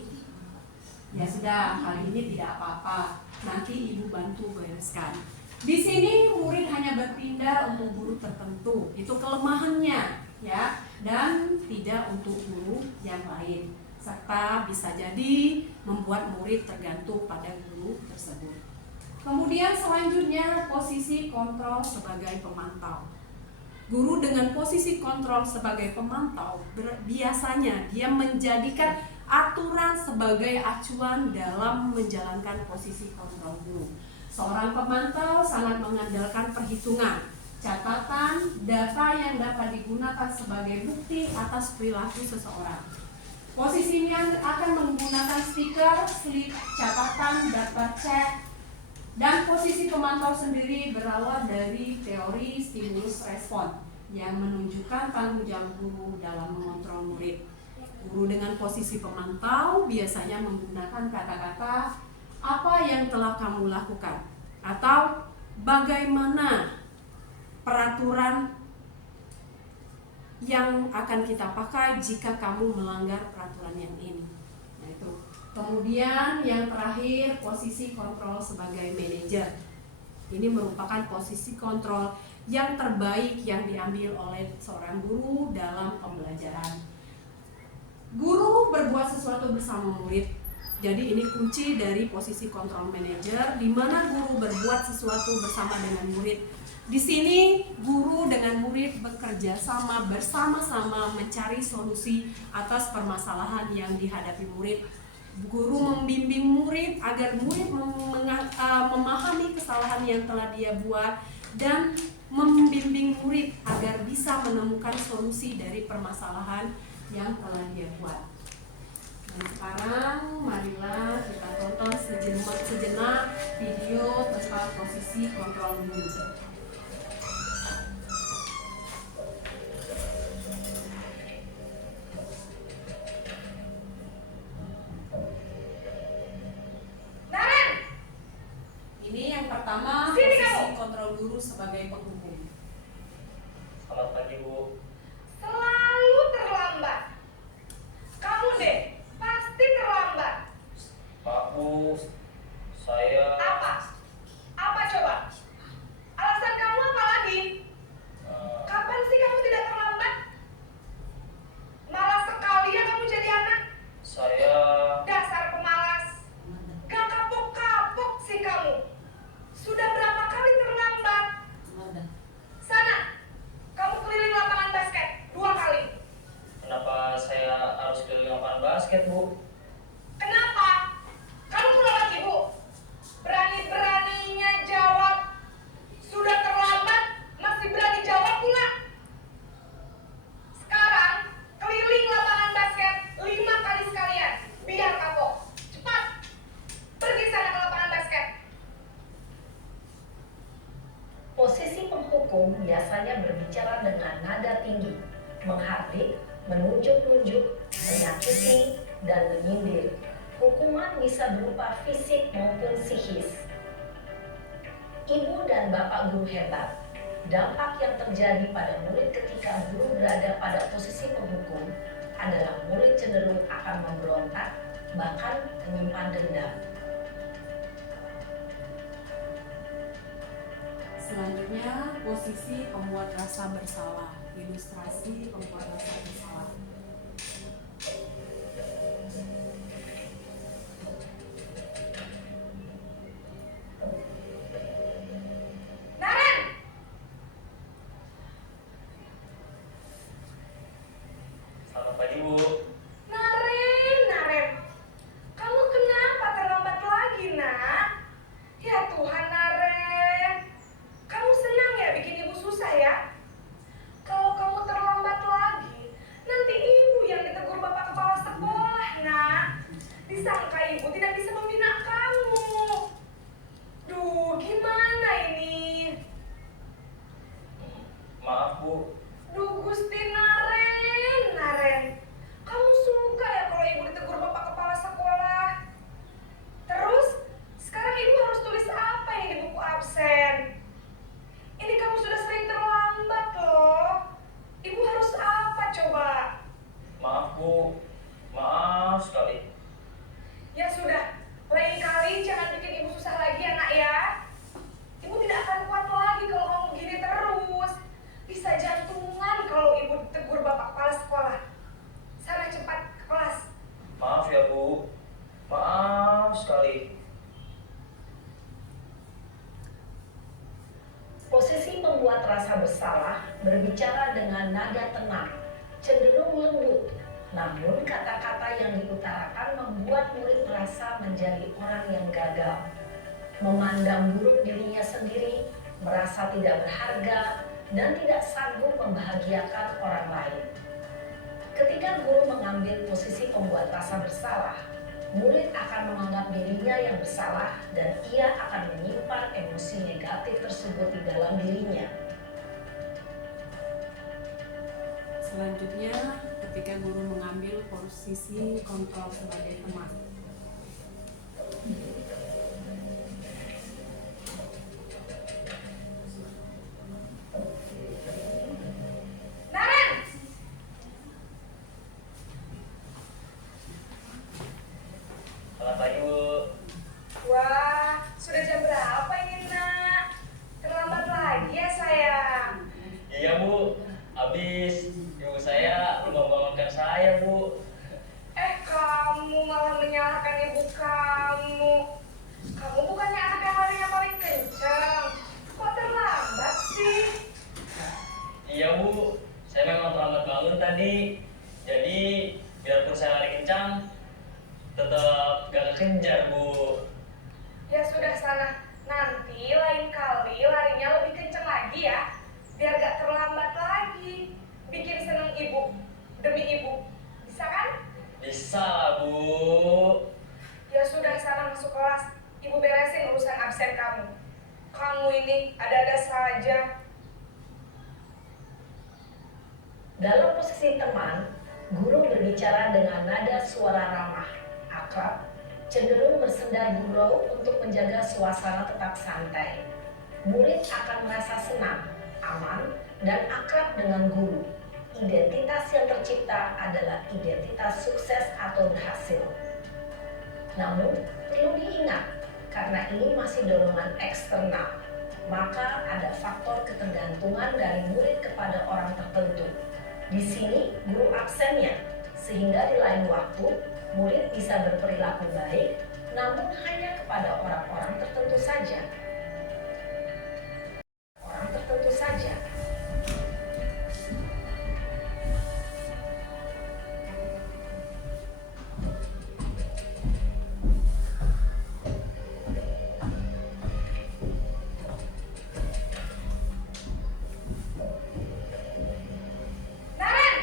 Ya sudah, kali ini tidak apa-apa, nanti ibu bantu bereskan. Di sini murid hanya berpindah untuk guru tertentu, itu kelemahannya, ya, dan tidak untuk guru yang lain. Serta bisa jadi membuat murid tergantung pada guru tersebut. Kemudian selanjutnya posisi kontrol sebagai pemantau. Guru dengan posisi kontrol sebagai pemantau biasanya dia menjadikan aturan sebagai acuan dalam menjalankan posisi kontrol guru. Seorang pemantau sangat mengandalkan perhitungan, catatan, data yang dapat digunakan sebagai bukti atas perilaku seseorang. Posisinya akan menggunakan stiker, slip, catatan, daftar cek, dan posisi pemantau sendiri berawal dari teori stimulus respon yang menunjukkan tanggung jawab guru dalam mengontrol murid. Guru dengan posisi pemantau biasanya menggunakan kata-kata apa yang telah kamu lakukan atau bagaimana peraturan yang akan kita pakai jika kamu melanggar peraturan yang ini. Nah, itu. Kemudian yang terakhir, posisi kontrol sebagai manajer. Ini merupakan posisi kontrol yang terbaik yang diambil oleh seorang guru dalam pembelajaran. Guru berbuat sesuatu bersama murid. Jadi ini kunci dari posisi kontrol manajer, di mana guru berbuat sesuatu bersama dengan murid. Di sini guru dengan murid bekerja sama bersama-sama mencari solusi atas permasalahan yang dihadapi murid. Guru membimbing murid agar murid memahami kesalahan yang telah dia buat dan membimbing murid agar bisa menemukan solusi dari permasalahan yang telah dia buat. Dan sekarang marilah kita tonton sejenak video tentang posisi kontrol guru. Ini yang pertama, posisi kontrol guru sebagai penghukum. Selamat pagi, Bu. Selalu terlambat. Kamu deh, pasti terlambat. Maaf, Bu. Saya Apa? Apa coba? Alasan kamu apa lagi? eh, Kapan sih kamu tidak terlambat? Malas sekali ya kamu jadi anak. saya Dasar pemalas. Gak kapok-kapok sih kamu. Sudah berapa kali terlambat? Sana, kamu keliling lapangan basket 2 kali. kenapa saya harus keliling lapangan basket, Bu? Kenapa? Kamu pulang lagi, Bu. Berani-beraninya jawab. Sudah terlambat, masih berani jawab pula. Sekarang, keliling lapangan basket 5 kali sekalian. Biar kapok. Cepat. Pergi sana ke lapangan basket. Posisi penghukum biasanya berbicara dengan nada tinggi, menghardik, menunjuk-nunjuk, menyakiti, dan menyindir. Hukuman bisa berupa fisik maupun psikis. Ibu dan bapak guru hebat. Dampak yang terjadi pada murid ketika guru berada pada posisi penghukum adalah murid cenderung akan memberontak, bahkan menyimpan dendam. Selanjutnya, posisi pembuat rasa bersalah. Ilustrasi pembuat rasa bersalah. Naren! Selamat pagi, Bu. Naren. Kamu kenapa terlambat lagi, nak? Ya Tuhan, Naren. Kamu senang ya bikin ibu susah ya? Kalau kamu terlambat lagi, nanti ibu yang ditegur bapak kepala sekolah, nak. Disangka ibu tidak bisa membina kamu. Duh, gimana ini? Maaf, Bu. Duh, Gusti Naren. Kamu suka ya kalau ibu ditegur bapak kepala sekolah? Terus, sekarang ibu harus tulis apa ini di buku absen? Ini kamu sudah sering terlambat loh. Ibu harus apa coba? Maaf, Bu. Maaf sekali. Ya sudah, lain kali jangan bikin ibu susah lagi ya, nak ya. Ibu tidak akan kuat lagi kalau kamu begini terus. Bisa jantungan kalau ibu ditegur bapak kepala sekolah. Sana cepat ke kelas. Maaf ya, Bu. Maaf sekali. Posisi membuat rasa bersalah berbicara dengan nada tenang, cenderung lembut. Namun kata-kata yang diutarakan membuat murid merasa menjadi orang yang gagal, memandang buruk dirinya sendiri, merasa tidak berharga, dan tidak sanggup membahagiakan orang lain. Ketika guru mengambil posisi pembuat rasa bersalah, murid akan menganggap dirinya yang bersalah dan ia akan menyimpan emosi negatif tersebut di dalam dirinya. Selanjutnya, ketika guru mengambil posisi kontrol sebagai teman. Naren, Selamat pagi, Bu. Wah, sudah jam berapa ini, Nak? Terlambat lagi ya, sayang? Iya, Bu. Habis ibu saya belum membangunkan saya, Bu. Kamu malah menyalahkan ibu kamu. Kamu bukannya anak yang larinya paling kencang. Kok terlambat sih? Iya, Bu. Saya memang terlambat bangun tadi. Jadi, biarpun saya lari kencang, tetap gak kekejar, Bu. Ya sudah sana. Nanti lain kali larinya lebih kencang lagi ya. Biar gak terlambat lagi. Bikin seneng ibu. Demi ibu. Bisa kan? Bisa lah, Bu. Ya sudah sana masuk kelas. Ibu beresin urusan absen kamu. Kamu ini ada-ada saja. Dalam posisi teman, guru berbicara dengan nada suara ramah, akrab, cenderung bersenda gurau untuk menjaga suasana tetap santai. Murid akan merasa senang, aman, dan akrab dengan guru. Identitas yang tercipta adalah identitas sukses atau berhasil. Namun, perlu diingat, karena ini masih dorongan eksternal, maka ada faktor ketergantungan dari murid kepada orang tertentu. Di sini guru absennya, sehingga di lain waktu murid bisa berperilaku baik, namun hanya kepada orang-orang tertentu saja. Orang tertentu saja. Naren!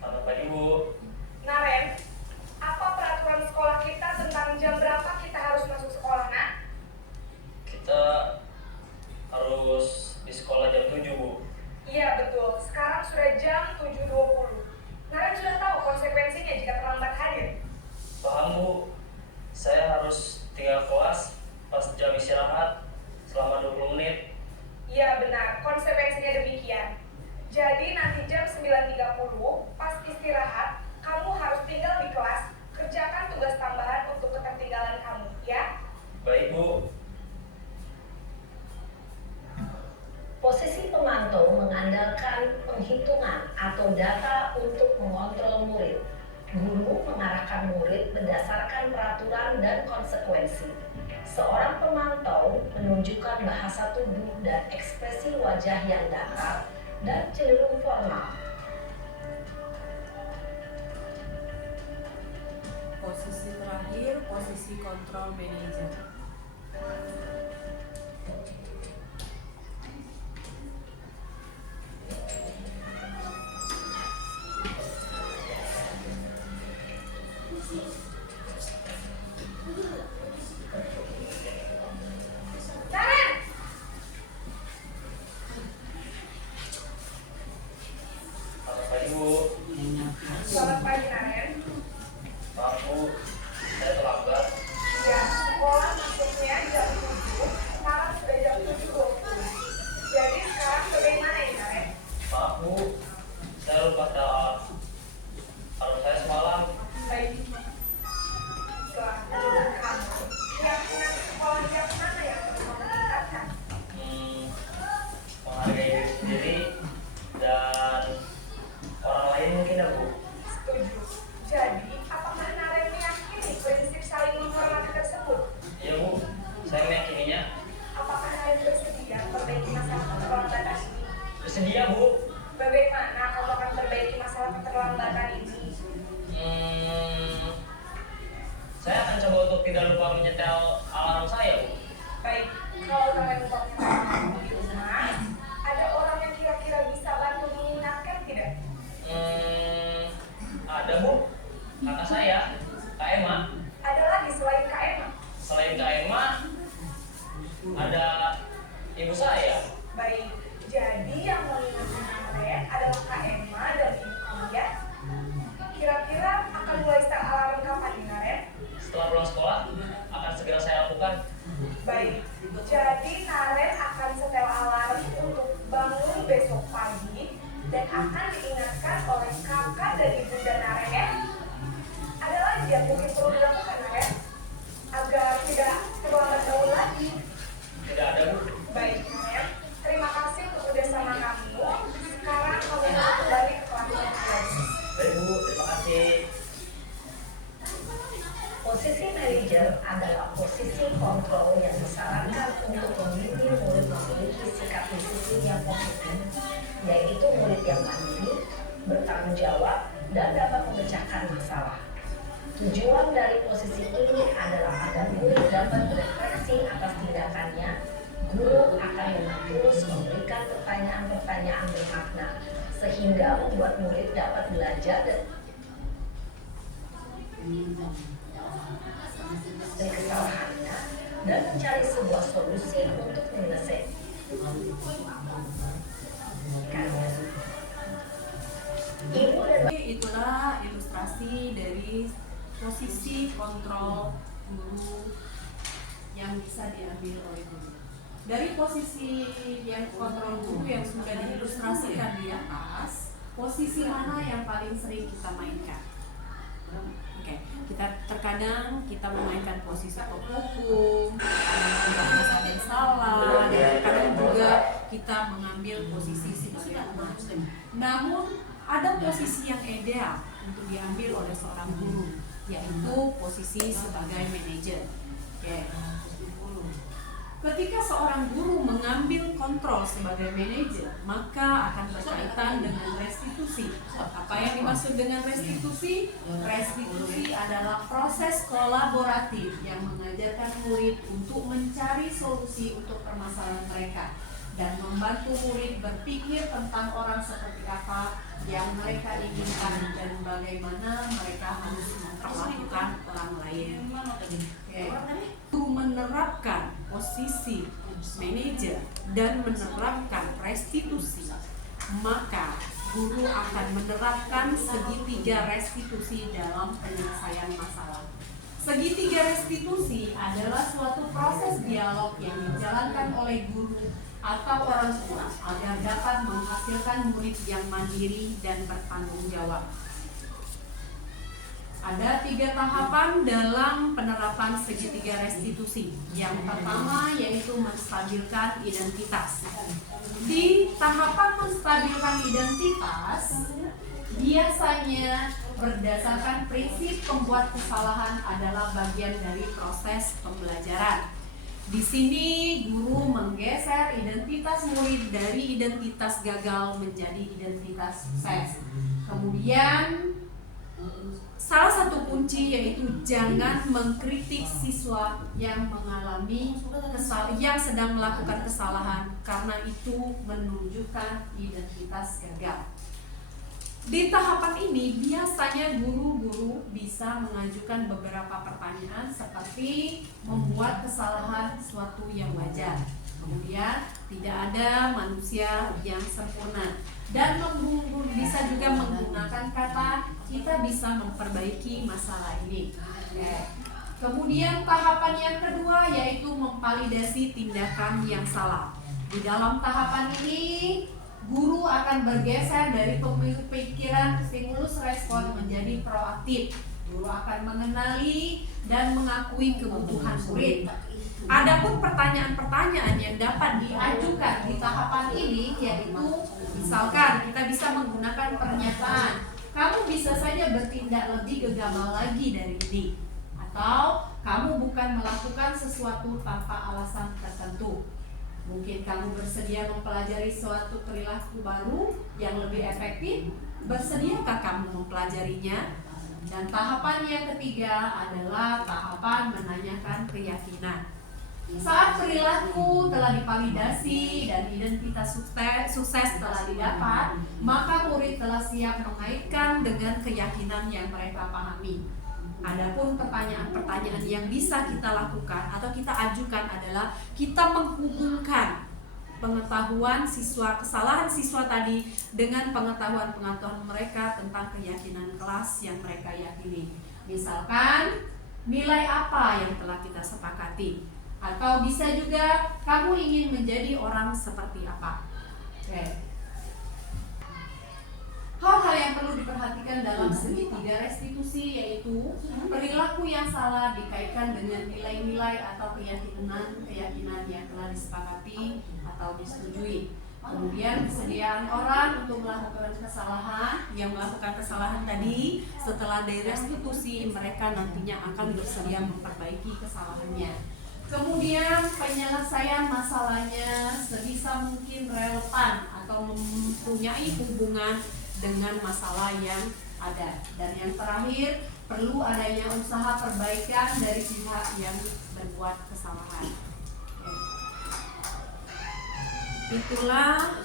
Selamat pagi, Bu. Naren, apa peraturan sekolah kita tentang jam berapa kita harus masuk sekolah, Nak? Kita harus di sekolah jam 7, Bu. Iya betul, sekarang sudah jam 7.20. Naren sudah tahu konsekuensinya jika terlambat hadir. Paham, Bu. Saya harus tinggal kelas pas jam istirahat selama 20 menit. Iya benar, konsekuensinya demikian. Jadi nanti jam 9.30 pas istirahat, kamu harus tinggal di kelas, kerjakan tugas tambahan untuk ketertinggalan kamu, ya? Baik, Bu. Posisi pemantau mengandalkan penghitungan atau data untuk mengontrol murid. Guru mengarahkan murid berdasarkan peraturan dan konsekuensi. Seorang pemantau menunjukkan bahasa tubuh dan ekspresi wajah yang datar dan cenderung formal. Posisi terakhir, posisi kontrol manager. Naren! Selamat pagi, Bu. Selamat pagi, Naren. Maaf, Bu. Saya terlambat. Ya, sekolah masuknya jam 7, sekarang sudah jam 7.20. Jadi sekarang bagaimana ini, Naren? Maaf, Bu. Saya lupa tahu alarm saya semalam. Baik. Setelah kamu, keyakinan sekolah yang mana yang perlu kamu tingkatkan? Menghargai diri sendiri dan orang lain mungkin, ya, Bu. Setuju. Jadi, apakah Naren meyakini prinsip saling menghormati tersebut? Iya, Bu. Saya meyakininya. Apakah Naren bersedia memperbaiki masalah keterlambatan ini? Bersedia, Bu. Bagaimana kamu akan memperbaiki masalah keterlambatan ini? Saya akan coba untuk tidak lupa menyetel alarm saya, Bu. Baik, kalau Naren lupa menyetel di rumah, ada orang yang kira-kira bisa bantu mengingatkan tidak? Ada, Bu. Kakak saya, Kak Emma. Ada lagi selain Kak Emma? Selain Kak Emma, ada ibu saya. Baik, jadi yang mengingatkan Naren adalah Kak Emma dan ibu kamu ya? Kira-kira akan mulai start alarm kapan nih, Naren? Setelah pulang sekolah, akan segera saya lakukan. Baik, jadi Naren akan setel alarm untuk bangun besok pagi dan akan diingatkan oleh kakak dan ibu dan Naren. Ada lagi yang mungkin perlu dilakukan, Naren, agar tidak terlambat jauh lagi? Tidak ada, Bu. Baik, Naren. Terima kasih untuk kerjasama kamu. Sekarang kamu mau kembali ke kelas lagi. Baik, Bu. Terima kasih. Posisi manajer adalah posisi kontrol yang disarankan untuk membimbing murid memiliki sikap disiplin yang positif, yaitu murid yang mandiri, bertanggung jawab, dan dapat memecahkan masalah. Tujuan dari posisi ini adalah agar murid dapat berefleksi atas tindakannya. Guru akan dengan tulus memberikan pertanyaan-pertanyaan bermakna, sehingga membuat murid dapat belajar dari kesalahannya dan mencari sebuah solusi untuk menyelesaikannya. Ibu dan Itulah ilustrasi dari posisi kontrol guru yang bisa diambil oleh guru. Dari posisi yang kontrol guru yang sudah diilustrasikan di atas, posisi mana yang paling sering kita mainkan? Oke, kita terkadang kita memainkan posisi hukum, terkadang ada yang salah, dan terkadang juga kita mengambil posisi sebagai umat. Namun ada posisi yang ideal untuk diambil oleh seorang guru, yaitu posisi sebagai manajer. Oke. Ketika seorang guru mengambil kontrol sebagai manajer, maka akan berkaitan dengan restitusi. Apa yang dimaksud dengan restitusi? Restitusi adalah proses kolaboratif yang mengajarkan murid untuk mencari solusi untuk permasalahan mereka dan membantu murid berpikir tentang orang seperti apa yang mereka inginkan dan bagaimana mereka harus memperlakukan orang lain. Guru menerapkan posisi manajer dan menerapkan restitusi, maka guru akan menerapkan segitiga restitusi dalam penyelesaian masalah. Segitiga restitusi adalah suatu proses dialog yang dijalankan oleh guru atau orang tua agar dapat menghasilkan murid yang mandiri dan bertanggung jawab. Ada 3 tahapan dalam penerapan segitiga restitusi. Yang pertama yaitu menstabilkan identitas. Di tahapan menstabilkan identitas, biasanya berdasarkan prinsip pembuat kesalahan adalah bagian dari proses pembelajaran. Di sini guru menggeser identitas murid dari identitas gagal menjadi identitas sukses. Kemudian salah satu kunci yaitu jangan mengkritik siswa yang mengalami yang sedang melakukan kesalahan karena itu menunjukkan identitas gagal. Di tahapan ini biasanya guru-guru bisa mengajukan beberapa pertanyaan seperti membuat kesalahan suatu yang wajar. Kemudian tidak ada manusia yang sempurna dan bisa juga menggunakan kata kita bisa memperbaiki masalah ini. Kemudian tahapan yang kedua yaitu memvalidasi tindakan yang salah. Di dalam tahapan ini guru akan bergeser dari pemikiran stimulus respon menjadi proaktif. Guru akan mengenali dan mengakui kebutuhan murid. Adapun pertanyaan-pertanyaan yang dapat diajukan di tahapan ini yaitu misalkan kita bisa menggunakan pernyataan, kamu bisa saja bertindak lebih gegabah lagi dari ini, atau kamu bukan melakukan sesuatu tanpa alasan tertentu. Mungkin kamu bersedia mempelajari suatu perilaku baru yang lebih efektif. Bersediakah kamu mempelajarinya? Dan tahapan yang ketiga adalah tahapan menanyakan keyakinan. Saat perilaku telah divalidasi dan identitas sukses telah didapat, maka murid telah siap mengaitkan dengan keyakinan yang mereka pahami. Adapun pertanyaan-pertanyaan yang bisa kita lakukan atau kita ajukan adalah kita menghubungkan pengetahuan siswa, kesalahan siswa tadi dengan pengetahuan-pengetahuan mereka tentang keyakinan kelas yang mereka yakini. Misalkan nilai apa yang telah kita sepakati, atau bisa juga kamu ingin menjadi orang seperti apa. Oke. perlu diperhatikan dalam segi 3 restitusi, yaitu perilaku yang salah dikaitkan dengan nilai-nilai atau keyakinan yang telah disepakati atau disetujui. Kemudian kesediaan orang untuk melakukan kesalahan, yang melakukan kesalahan tadi setelah direstitusi mereka nantinya akan bersedia memperbaiki kesalahannya. Kemudian penyelesaian masalahnya sebisa mungkin relevan atau mempunyai hubungan dengan masalah yang ada. Dan yang terakhir, perlu adanya usaha perbaikan dari pihak yang berbuat kesalahan. Itulah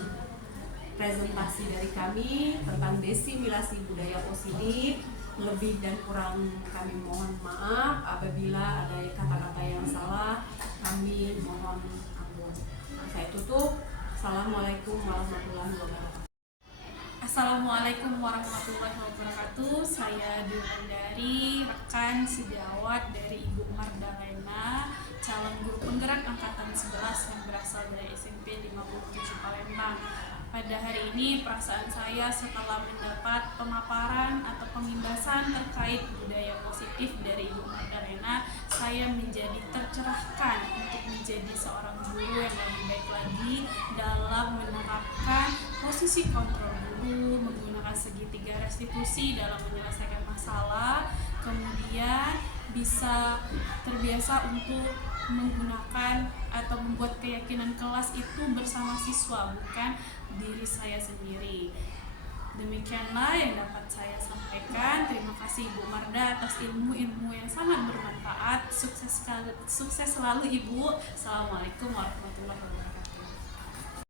presentasi dari kami tentang desimilasi budaya positif. Lebih dan kurang kami mohon maaf. Apabila ada kata-kata yang salah, kami mohon ampun. Saya tutup. Assalamualaikum warahmatullahi wabarakatuh. Assalamualaikum warahmatullahi wabarakatuh. Saya Diwandari, rekan sejawat dari Ibu Mardalena, calon guru penggerak angkatan 11 yang berasal dari SMP 57 Palembang. Pada hari ini perasaan saya setelah mendapat pemaparan atau pemimbasan terkait budaya positif dari Ibu Mardalena, saya menjadi tercerahkan untuk menjadi seorang guru yang lebih baik lagi dalam menerapkan posisi kontrol guru, menggunakan segitiga restitusi dalam menyelesaikan masalah, kemudian bisa terbiasa untuk menggunakan atau membuat keyakinan kelas itu bersama siswa, bukan diri saya sendiri. Demikianlah yang dapat saya sampaikan. Terima kasih Ibu Marda atas ilmu-ilmu yang sangat bermanfaat. Sukses selalu Ibu. Assalamualaikum warahmatullahi wabarakatuh.